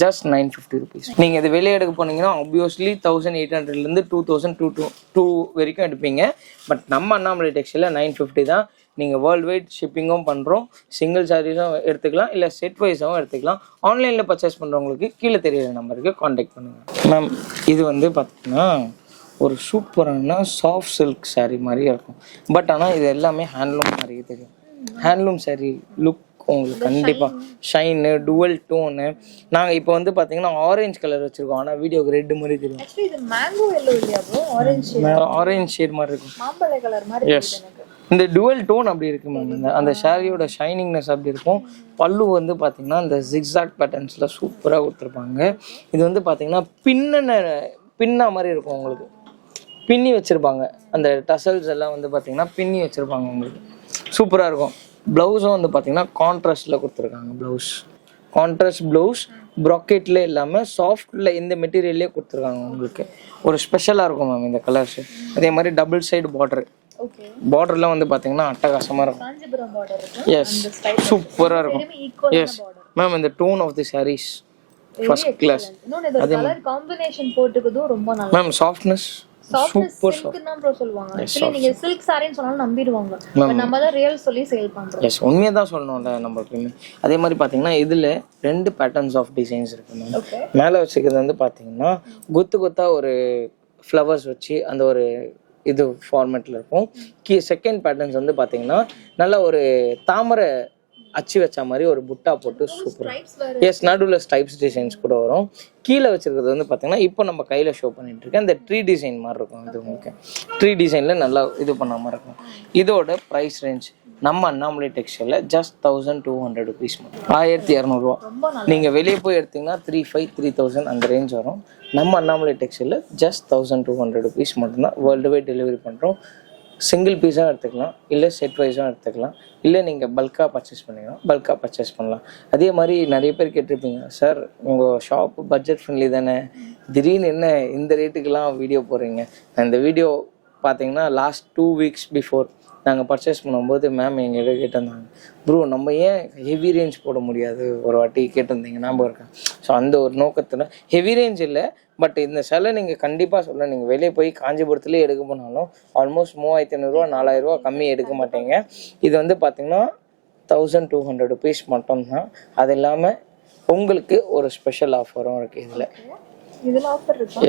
ஜஸ்ட் 950 ருபீஸ். நீங்கள் இது வெளியே எடுக்க போனீங்கன்னா ஆப்வியஸ்லி 1800லேருந்து 2200 வரைக்கும் எடுப்பீங்க. பட் நம்ம அண்ணாமலை டெக்ஸ்டைலில் 950 தான். நீங்கள் வேர்ல்டு வைட் ஷிப்பிங்கும் பண்ணுறோம். சிங்கிள் சாரீஸும் எடுத்துக்கலாம், இல்லை செட் வைஸாகவும் எடுத்துக்கலாம். ஆன்லைனில் பர்ச்சேஸ் பண்ணுறவங்களுக்கு கீழே தெரியிற நம்பருக்கு காண்டாக்ட் பண்ணுங்கள் மேம். இது வந்து பார்த்தீங்கன்னா ஒரு சூப்பரான சாஃப்ட் சில்க் சாரீ மாதிரி இருக்கும். பட் ஆனால் இது எல்லாமே ஹேண்ட்லூம் மாதிரி தெரியும். ஹேண்ட்லூம் சாரீ லுக் உங்களுக்கு கண்டிப்பாக ஷைனு, டுவல் டோனு. நாங்கள் இப்போ வந்து பார்த்தீங்கன்னா ஆரஞ்சு கலர் வச்சுருக்கோம், ஆனால் வீடியோக்கு ரெட் மாதிரி தெரியும். ஆரஞ்சு ஷேட் மாதிரி இருக்கும். எஸ், இந்த டுவல் டோன் அப்படி இருக்கு மேம். அந்த சாரியோட ஷைனிங்னஸ் அப்படி இருக்கும். பல்லு வந்து பார்த்தீங்கன்னா இந்த ஜிக்ஸாக் பேட்டர்ன்ஸில் சூப்பராக கொடுத்துருப்பாங்க. இது வந்து பார்த்தீங்கன்னா பின்னா மாதிரி இருக்கும். உங்களுக்கு பின்னி வச்சுருப்பாங்க. அந்த டசல்ஸ் எல்லாம் வந்து பார்த்தீங்கன்னா பின்னி வச்சுருப்பாங்க. உங்களுக்கு சூப்பராக இருக்கும். ப்ளவுஸும் வந்து பார்த்தீங்கன்னா கான்ட்ராஸ்டில் கொடுத்துருக்காங்க. கான்ட்ராஸ்ட் ப்ளவுஸ் ப்ராக்கெட்லேயே இல்லாமல் சாஃப்டில் இந்த மெட்டீரியல்லே கொடுத்துருக்காங்க. உங்களுக்கு ஒரு ஸ்பெஷலாக இருக்கும் மேம் இந்த கலர்ஸ். அதே மாதிரி டபுள் சைடு பார்டர்லாம் வந்து பார்த்தீங்கன்னா அட்டகாசமாக இருக்கும். எஸ், சூப்பராக இருக்கும். எஸ் மேம், இந்த tone of the sarees first class. அதே கலர் காம்பினேஷன் போட்டுக்குதும் ரொம்ப நல்லா மேம். சாஃப்ட்னஸ் சூப்பர் சாஃப்ட்னா ப்ரோ சொல்வாங்க. एक्चुअली நீங்க silk saree சொன்னாலும் நம்பிடுவாங்க. பட் நம்ம தான் ரியல் சொல்லி சேல் பண்றோம். எஸ், உண்மையா தான் சொல்லணும்ல நமக்கு. அதே மாதிரி பாத்தீங்கன்னா இதுல 2 பேட்டர்ன்ஸ் ஆஃப் டிசைன்ஸ் இருக்கு மேம். மேல வச்சிருக்கிறது வந்து பாத்தீங்கன்னா கொத்தா ஒரு ஃப்ளவர்ஸ் வச்சு அந்த ஒரு இது ஃபார்மேட்ல இருக்கும். செகண்ட் பேட்டர்ன்ஸ் வந்து பாத்தீங்கன்னா நல்ல ஒரு தாமரை அச்சு வச்ச மாதிரி ஒரு புட்டா போட்டு சூப்பராக. எஸ், நடுவில் ஸ்டைப்ஸ் டிசைன்ஸ் கூட வரும். கீழே வச்சிருக்கிறது வந்து பார்த்தீங்கன்னா இப்போ நம்ம கையில் ஷோ பண்ணிட்டு இருக்கேன். இந்த ட்ரீ டிசைன் மாதிரி இருக்கும். இது உங்களுக்கு ட்ரீ டிசைனில் நல்லா இது பண்ண மாதிரி இருக்கும். இதோட ப்ரைஸ் ரேஞ்ச் நம்ம அண்ணாமலை டெக்ஸ்டைலில் ஜஸ்ட் 1200 ருபீஸ் மட்டும், 1200 நீங்கள் வெளியே போய் எடுத்தீங்கன்னா 3500 3000 அந்த ரேஞ்ச் வரும். நம்ம அண்ணாமலை டெக்ஸ்டைலில் ஜஸ்ட் 1200 ருபீஸ் மட்டும்தான் வேர்ல்டு வைட் டெலிவரி பண்ணுறோம். சிங்கிள் பீஸாக எடுத்துக்கலாம், இல்லை செட் வைஸாக எடுத்துக்கலாம், இல்லை நீங்கள் பல்காக பர்ச்சேஸ் பண்ணிங்கன்னா பல்காக பர்ச்சேஸ் பண்ணலாம். அதே மாதிரி நிறைய பேர் கேட்டிருப்பீங்க, சார் உங்கள் ஷாப் பட்ஜெட் ஃப்ரெண்ட்லி தானே, திடீர்னு என்ன இந்த ரேட்டுக்கெலாம் வீடியோ போடுறீங்க? இந்த வீடியோ பார்த்தீங்கன்னா லாஸ்ட் 2 வீக்ஸ் பிஃபோர் நாங்கள் பர்ச்சேஸ் பண்ணும்போது மேம் எங்கிட்ட கேட்டிருந்தாங்க, ப்ரோ நம்ம ஏன் ஹெவி ரேஞ்ச் போட முடியாது, ஒரு வாட்டி கேட்டிருந்தீங்க ஞாபகம் இருக்கேன். ஸோ அந்த ஒரு நோக்கத்தில் ஹெவி ரேஞ்ச் இல்லை, பட் இந்த சிலை நீங்கள் கண்டிப்பாக சொல்ல, நீங்கள் வெளியே போய் காஞ்சிபுரத்துலேயே எடுக்க போனாலும் ஆல்மோஸ்ட் 3500 4000 கம்மி எடுக்க மாட்டீங்க. இது வந்து பார்த்தீங்கன்னா 1200 ருபீஸ் மட்டும்தான். அது இல்லாமல் உங்களுக்கு ஒரு ஸ்பெஷல் ஆஃபரும் இருக்குது இதில்.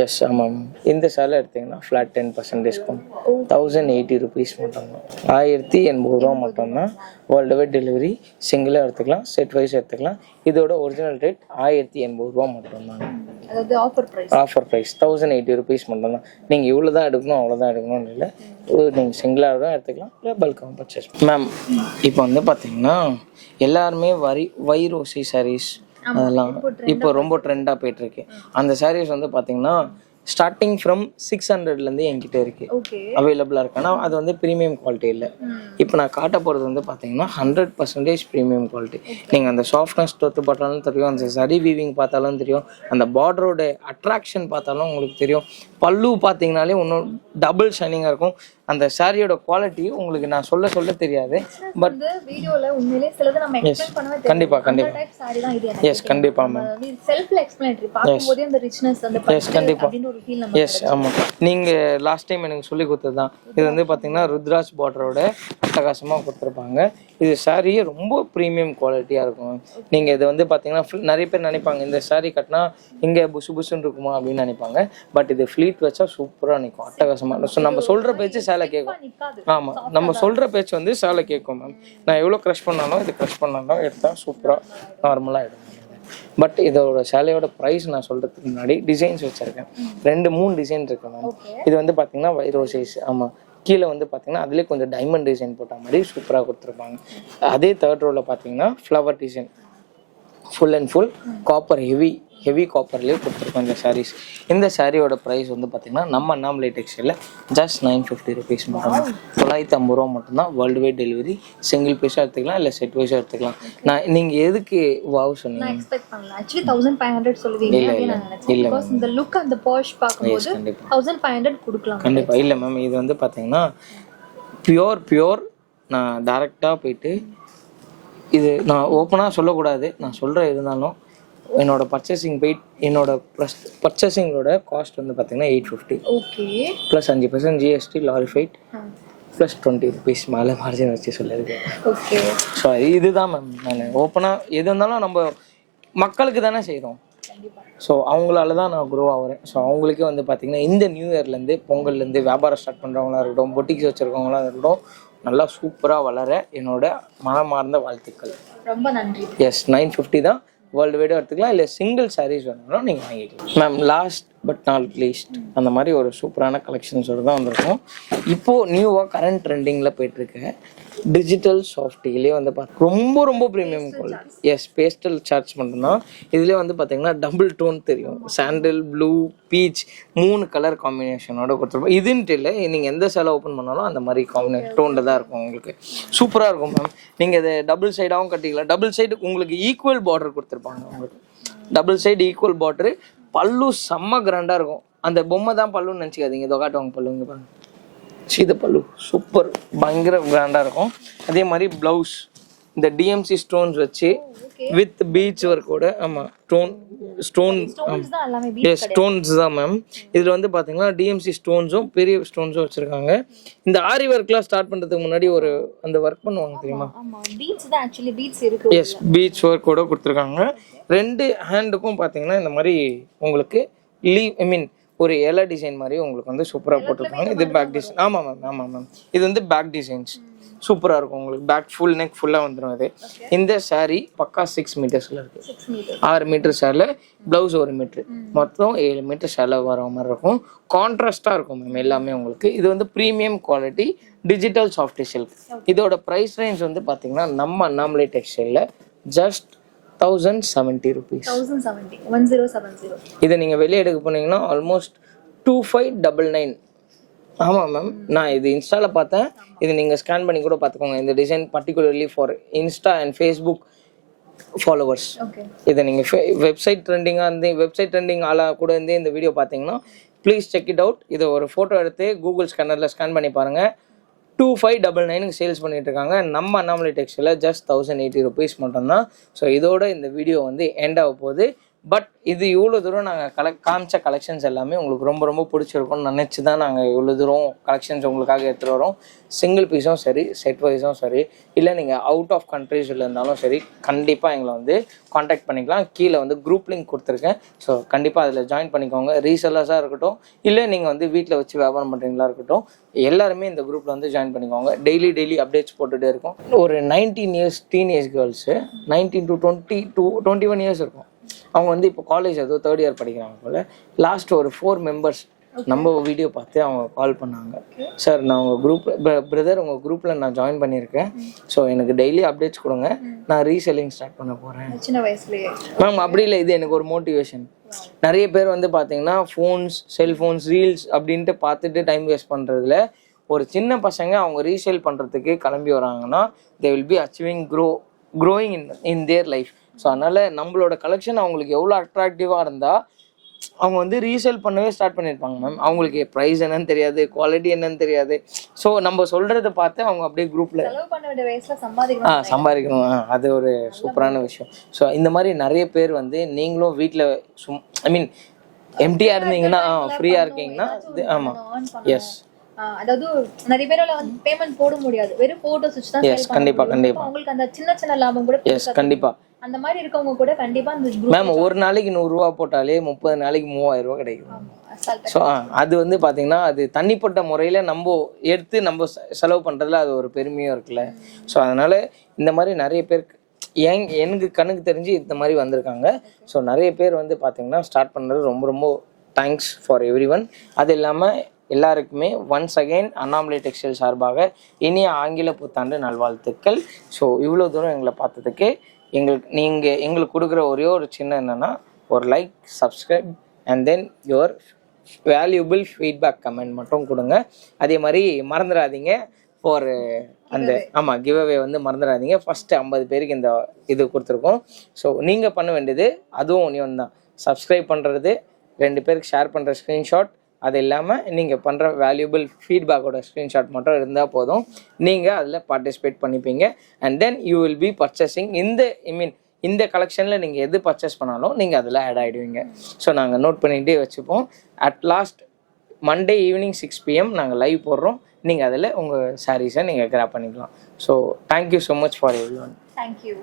எஸ், ஆமாம். இந்த சேலை எடுத்தீங்கன்னா ஃப்ளாட் 10% டிஸ்கவுண்ட், 1080 ருபீஸ் மட்டும்தான், 1080 ரூபா மட்டும்தான். வேர்ல்டு வைட் டெலிவரி, சிங்கிளாக எடுத்துக்கலாம், செட் வைஸ் எடுத்துக்கலாம். இதோட ஒரிஜினல் ரேட் 1080 ரூபா மட்டும்தான். ஆஃபர் ப்ரைஸ் 1080 ருபீஸ் மட்டும்தான். நீங்கள் இவ்வளோ தான் எடுக்கணும் அவ்வளோதான் எடுக்கணும்னு இல்லை, நீங்கள் சிங்கிளாக தான் எடுத்துக்கலாம், இல்லை பல்காக பர்ச்சேஸ். மேம் இப்போ வந்து பார்த்தீங்கன்னா எல்லாருமே வைரோசி சாரீஸ் அதெல்லாம் இப்போ ரொம்ப ட்ரெண்டாக போயிட்டு இருக்கு. அந்த சாரீஸ் வந்து பார்த்தீங்கன்னா ஸ்டார்டிங் ஃப்ரம் 600லேருந்து என்கிட்ட இருக்கு அவைலபிளாக இருக்கு. ஆனால் அது வந்து ப்ரீமியம் குவாலிட்டி இல்லை. இப்போ நான் காட்ட போகிறது வந்து பார்த்தீங்கன்னா 100% ப்ரீமியம் குவாலிட்டி. நீங்கள் அந்த சாஃப்ட்னஸ் தொத்து பார்த்தாலும் தெரியும், அந்த சரி வீவிங் பார்த்தாலும் தெரியும், அந்த பார்டரோட அட்ராக்ஷன் பார்த்தாலும் உங்களுக்கு தெரியும். பல்லு பார்த்தீங்கனாலே இன்னும் டபுள் ஷைனிங்காக இருக்கும். அந்த சாரியோட குவாலிட்டி உங்களுக்கு நான் சொல்ல தெரியாது. பட் வீடியோல உண்மையிலே சிலது நம்ம எக்ஸ்பிளைன் பண்ணவே தெரியும். கண்டிப்பா டைப் சாரி தான் இது. எஸ், கண்டிப்பா மேம். செல்ஃப் எக்ஸ்பிளனேட்டரி பாக்கும்போது அந்த ரிச்னஸ் அந்த அப்படின ஒரு ஃபீல் நமக்கு. எஸ், ஆமா. நீங்க லாஸ்ட் டைம் எனக்கு சொல்லி கொடுத்தது தான். இது வந்து பாத்தீங்கன்னா ருத்ராஜ் பார்டரோட அட்டகாசமா கொடுத்திருப்பாங்க. இது சாரியே ரொம்ப ப்ரீமியம் குவாலிட்டியாக இருக்கும். நீங்கள் இதை வந்து பார்த்தீங்கன்னா நிறைய பேர் நினைப்பாங்க இந்த சாரீ கட்டினா இங்கே புசு புசுன்னு இருக்குமா அப்படின்னு நினைப்பாங்க. பட் இது ஃப்ளீட் வச்சா சூப்பராக நிற்கும், அட்டகாசமாக. ஸோ நம்ம சொல்கிற பேச்சு சேலை கேட்கும். ஆமாம், நம்ம சொல்கிற பேச்சு வந்து சேலை கேட்கும் மேம். நான் எவ்வளோ க்ரஷ் பண்ணாலும் இது க்ரஷ் பண்ணாலும் எடுத்தால் சூப்பராக நார்மலாக எடுக்கும். பட் இதோட சேலையோட ப்ரைஸ் நான் சொல்கிறதுக்கு முன்னாடி டிசைன்ஸ் வச்சுருக்கேன். 2-3 டிசைன் இருக்கு மேம். இது வந்து பார்த்தீங்கன்னா வைரோ சைஸ். ஆமாம், கீழே வந்து பார்த்தீங்கன்னா அதுலேயே கொஞ்சம் டைமண்ட் டிசைன் போட்ட மாதிரி சூப்பராக கொடுத்துருப்பாங்க. அதே தேர்ட் ரோவில் பார்த்தீங்கன்னா flower design full and full copper heavy காப்பர்லேயே கொடுத்துருக்கோம் இந்த சாரீஸ். இந்த சாரியோட ப்ரைஸ் வந்து பார்த்தீங்கன்னா நம்ம அண்ணாமலை டெக்ஸ்டைலில் ஜஸ்ட் 950 ருபீஸ் மட்டும், 950 ரூபா மட்டும்தான். வேர்ல்டு வைட் டெலிவரி, சிங்கிள் பீஸாக எடுத்துக்கலாம் இல்லை செட் வைஸாக எடுத்துக்கலாம். நான் நீங்கள் எதுக்கு வாவ் சொன்னீங்க? நான் எக்ஸ்பெக்ட் பண்ணல. ஆக்சுவலி 1500 சொல்லுவீங்க அப்படின்னு நான் நினைச்சேன். பிகாஸ் இந்த லுக் அந்த பாஷ் பார்க்கும்போது 1500 கொடுக்கலாம். கண்டிப்பாக இல்லை மேம். இது வந்து பார்த்தீங்கன்னா பியோர் நான் டேரெக்டாக போயிட்டு இது நான் ஓப்பனாக சொல்லக்கூடாது, நான் சொல்கிறேன். இருந்தாலும் என்னோட பர்ச்சேசிங்கோட காஸ்ட் வந்து பார்த்தீங்கன்னா 850. Okay, plus 5% GST, lorry freight, plus 20 rupees மேலே மார்ஜின் வச்சு சொல்லியிருக்கேன். ஓகே, ஸோ இதுதான் மேம். நான் ஓப்பனாக எது இருந்தாலும் நம்ம மக்களுக்கு தானே செய்கிறோம். ஸோ அவங்களால தான் நான் க்ரோ ஆகிறேன். ஸோ அவங்களுக்கே வந்து பார்த்தீங்கன்னா இந்த நியூ இயர்லேருந்து பொங்கல்லேருந்து வியாபாரம் ஸ்டார்ட் பண்ணுறவங்களா இருக்கட்டும், பொட்டிக்ஸ் வச்சுருக்கவங்களாம் இருக்கட்டும், நல்லா சூப்பராக வளர என்னோட மனமார்ந்த வாழ்த்துக்கள். ரொம்ப நன்றி. எஸ், 950 தான். வேர்ல்டு வைடாக எடுத்துக்கலாம், இல்லை சிங்கிள் சாரீஸ் வேணும்னா நீங்கள் வாங்கிக்கலாம் ma'am. Last but not least அந்த மாதிரி ஒரு சூப்பரான கலெக்ஷன்ஸோடு தான் வந்திருக்கும். இப்போது நியூவாக கரண்ட் ட்ரெண்டிங்கில் போயிட்டுருக்கு டிஜிட்டல் சாஃப்ட்லேயே வந்து ரொம்ப premium quality. Yes, pastel charts மட்டும்தான். இதுலேயே வந்து பார்த்தீங்கன்னா டபுள் டோன் தெரியும், சாண்டில், ப்ளூ, பீச் 3 கலர் காம்பினேஷனோட கொடுத்துருப்போம். இதுன்ட்டு இல்லை, நீங்கள் எந்த சேலை ஓப்பன் பண்ணாலும் அந்த மாதிரி காம்பினேஷன் டோனில் தான் இருக்கும். உங்களுக்கு சூப்பராக இருக்கும் மேம். நீங்கள் இதை டபுள் சைடாகவும் கட்டிக்கலாம். டபுள் சைடு உங்களுக்கு ஈக்குவல் பார்டர் கொடுத்துருப்பாங்க. உங்களுக்கு டபுள் சைடு ஈக்குவல் பார்டரு. பல்லு செம்ம கிராண்டாக இருக்கும். அந்த பொம்மை தான் பல்லுன்னு நினச்சிக்காதீங்க, இதோ காட்டுவாங்க பல்லு. இங்கே பாருங்க, சீத பல்லு சூப்பர் பயங்கர கிராண்டாக இருக்கும். அதே மாதிரி ப்ளவுஸ் இந்த டிஎம்சி ஸ்டோன்ஸ் வச்சு வித் பீச் ஒர்க்கோட. ஆமாம், ஸ்டோன்ஸ் தான் மேம். இதில் வந்து பார்த்தீங்கன்னா டிஎம்சி ஸ்டோன்ஸும் பெரிய ஸ்டோன்ஸும் வச்சுருக்காங்க. இந்த ஆரி ஒர்க்லாம் ஸ்டார்ட் பண்ணுறதுக்கு முன்னாடி ஒரு அந்த ஒர்க் பண்ணுவாங்க தெரியுமா? எஸ், பீச் ஒர்க்கோட கொடுத்துருக்காங்க. 2 ஹேண்டுக்கும் பார்த்தீங்கன்னா இந்த மாதிரி உங்களுக்கு ஒரு இலை டிசைன் மாதிரி உங்களுக்கு வந்து சூப்பராக போட்டிருப்பாங்க. இது பேக் டிசைன். ஆமாம் மேம். இது வந்து பேக் டிசைன்ஸ் சூப்பராக இருக்கும். உங்களுக்கு பேக் ஃபுல் நெக் ஃபுல்லாக வந்துடும். இது இந்த சாரீ பக்கா 6 மீட்டர்ஸில் இருக்குது. 6 மீட்டர் சேலை, ப்ளவுஸ் 1 மீட்ரு, மொத்தம் 7 மீட்டர் சேலை வர மாதிரி இருக்கும். கான்ட்ராஸ்டாக இருக்கும் மேம் எல்லாமே உங்களுக்கு. இது வந்து premium quality digital soft silk. இதோட ப்ரைஸ் ரேஞ்ச் வந்து பார்த்தீங்கன்னா நம்ம அண்ணாமலை டெக்ஸ்டைலில் ஜஸ்ட் 1070 ருபீஸ். 1070. இதை நீங்கள் வெளியே எடுக்க போனீங்கன்னா ஆல்மோஸ்ட் 2599. ஆமாம் மேம், நான் இது இன்ஸ்டாவில் பார்த்தேன். இது நீங்கள் ஸ்கேன் பண்ணி கூட பார்த்துக்கோங்க. இந்த design particularly for Insta and Facebook followers. இதை நீங்கள் வெப்சைட் ட்ரெண்டிங் ஆளாக கூட இருந்து இந்த வீடியோ பார்த்தீங்கன்னா ப்ளீஸ் செக் இட் அவுட். இதை ஒரு ஃபோட்டோ எடுத்து கூகுள் ஸ்கேனரில் ஸ்கேன் பண்ணி பாருங்கள். 2599 சேல்ஸ் பண்ணிட்டு இருக்காங்க. நம்ம அண்ணாமலை டெக்ஸ்டைலில் ஜஸ்ட் 1080 ருபீஸ் மட்டும்தான். ஸோ இதோட இந்த வீடியோ வந்து எண்ட் ஆக போகுது. பட் இது இவ்வளோ தூரம் நாங்கள் காமிச்ச கலெக்ஷன்ஸ் எல்லாமே உங்களுக்கு ரொம்ப பிடிச்சிருக்கும்னு நினச்சி தான் நாங்கள் இவ்வளோ தூரம் கலெக்ஷன்ஸ் உங்களுக்காக எடுத்துகிட்டு வரோம். சிங்கிள் பீஸும் சரி, செட் வைஸும் சரி, இல்லை நீங்கள் அவுட் ஆஃப் கண்ட்ரீஸில் இருந்தாலும் சரி, கண்டிப்பாக எங்களை வந்து காண்டாக்ட் பண்ணிக்கலாம். கீழே வந்து குரூப் லிங்க் கொடுத்துருக்கேன். ஸோ கண்டிப்பாக அதில் ஜாயின் பண்ணிக்கோங்க. ரீசெல்லர்ஸாக இருக்கட்டும், இல்லை நீங்கள் வந்து வீட்டில் வச்சு வியாபாரம் பண்ணுறீங்களா இருக்கட்டும், எல்லாருமே இந்த குரூப்பில் வந்து ஜாயின் பண்ணிக்கோங்க. டெய்லி அப்டேட்ஸ் போட்டுகிட்டே இருக்கும். ஒரு 19 years teenage girls 19 to 21 years இருக்கும். அவங்க வந்து இப்போ காலேஜ் ஏதோ 3rd இயர் படிக்கிறாங்க போல். லாஸ்ட் ஒரு 4 மெம்பர்ஸ் நம்ம வீடியோ பார்த்து அவங்க கால் பண்ணாங்க. சார், நான் உங்கள் குரூப்பில் உங்கள் குரூப்பில் நான் ஜாயின் பண்ணியிருக்கேன். ஸோ எனக்கு டெய்லி அப்டேட்ஸ் கொடுங்க, நான் ரீசெல்லிங் ஸ்டார்ட் பண்ண போகிறேன். சின்ன வயசுலேயே மேம் அப்படி இல்லை, இது எனக்கு ஒரு மோட்டிவேஷன். நிறைய பேர் வந்து பார்த்தீங்கன்னா செல்ஃபோன்ஸ் ரீல்ஸ் அப்படின்ட்டு பார்த்துட்டு டைம் வேஸ்ட் பண்ணுறதுல ஒரு சின்ன பசங்க அவங்க ரீசேல் பண்ணுறதுக்கு கிளம்பி வராங்கன்னா they will be achieving growing in their life. So அதனால் நம்மளோட கலெக்ஷன் அவங்களுக்கு எவ்வளோ அட்ராக்டிவாக இருந்தால் அவங்க வந்து ரீசேல் பண்ணவே ஸ்டார்ட் பண்ணியிருப்பாங்க மேம். அவங்களுக்கு ப்ரைஸ் என்னன்னு தெரியாது, குவாலிட்டி என்னன்னு தெரியாது. ஸோ நம்ம சொல்கிறத பார்த்து அவங்க அப்படியே குரூப்பில் சம்பாதிக்கணும். அது ஒரு சூப்பரான விஷயம். ஸோ இந்த மாதிரி நிறைய பேர் வந்து நீங்களும் வீட்டில் எம்டியாக இருந்தீங்கன்னா ஃப்ரீயாக இருக்கீங்கன்னா ஆமாம் எஸ் அதாவது நிறைய பேரால வந்து பேமெண்ட் போட முடியாது, வெறும் போட்டோஸ் வச்சு தான் எஸ் சேல் பண்ண கண்டிப்பா முடியும். கண்டிப்பா அவங்களுக்கு அந்த சின்ன சின்ன லாபம் கூட எஸ் கண்டிப்பா அந்த மாதிரி இருக்கவங்க கூட கண்டிப்பா அந்த group மேம் ஒரு நாளைக்கு 100 ரூபா போட்டாலே 30 நாளைக்கு 3000 ரூபா கிடைக்கும். assault ஸோ அது வந்து பாத்தீங்கன்னா அது தனிப்பட்ட முறையில நம்ம எடுத்து நம்ம செலவு பண்றதுல அது ஒரு பெருமையும் இருக்குல்ல. ஸோ அதனால இந்த மாதிரி நிறைய பேருக்கு எனக்கு கணக்கு தெரிஞ்சு இந்த மாதிரி வந்திருக்காங்க. ஸோ நிறைய பேர் வந்து பாத்தீங்கன்னா ஸ்டார்ட் பண்றது ரொம்ப ரொம்ப தேங்க்ஸ் ஃபார் எவ்ரி ஒன். அது இல்லாமல் எல்லாருக்குமே ஒன்ஸ் அகைன் அண்ணாமலை டெக்ஸ்டைல் சார்பாக இனிய ஆங்கில புத்தாண்டு நல்வாழ்த்துக்கள். ஸோ இவ்வளோ தூரம் எங்களை பார்த்ததுக்கு எங்களுக்கு கொடுக்குற ஒரே ஒரு சின்ன என்னன்னா ஒரு like, subscribe and then your valuable feedback comment மட்டும் கொடுங்க. அதே மாதிரி மறந்துடாதீங்க ஒரு அந்த கிவ்அவே வந்து மறந்துடாதீங்க. ஃபர்ஸ்ட் 50 பேருக்கு இந்த இது கொடுத்துருக்கோம். ஸோ நீங்கள் பண்ண வேண்டியது அதுவும் ஒன்று தான், சப்ஸ்கிரைப் பண்ணுறது, 2 பேருக்கு ஷேர் பண்ணுற ஸ்க்ரீன்ஷாட், அது இல்லாமல் நீங்கள் பண்ணுற வேல்யூபிள் ஃபீட்பேக்கோட ஸ்க்ரீன்ஷாட் மட்டும் இருந்தால் போதும். நீங்கள் அதில் பார்ட்டிசிபேட் பண்ணிப்பீங்க. And then you will be purchasing இந்த கலெக்ஷனில் நீங்கள் எது பர்ச்சேஸ் பண்ணாலும் நீங்கள் அதில் ஆட் ஆகிடுவீங்க. ஸோ நாங்கள் நோட் பண்ணிகிட்டே வச்சுப்போம். At last Monday evening 6 PM நாங்கள் லைவ் போடுறோம். நீங்கள் அதில் உங்கள் சாரீஸை நீங்கள் கிராப் பண்ணிக்கலாம். So thank you so much for everyone. Thank you.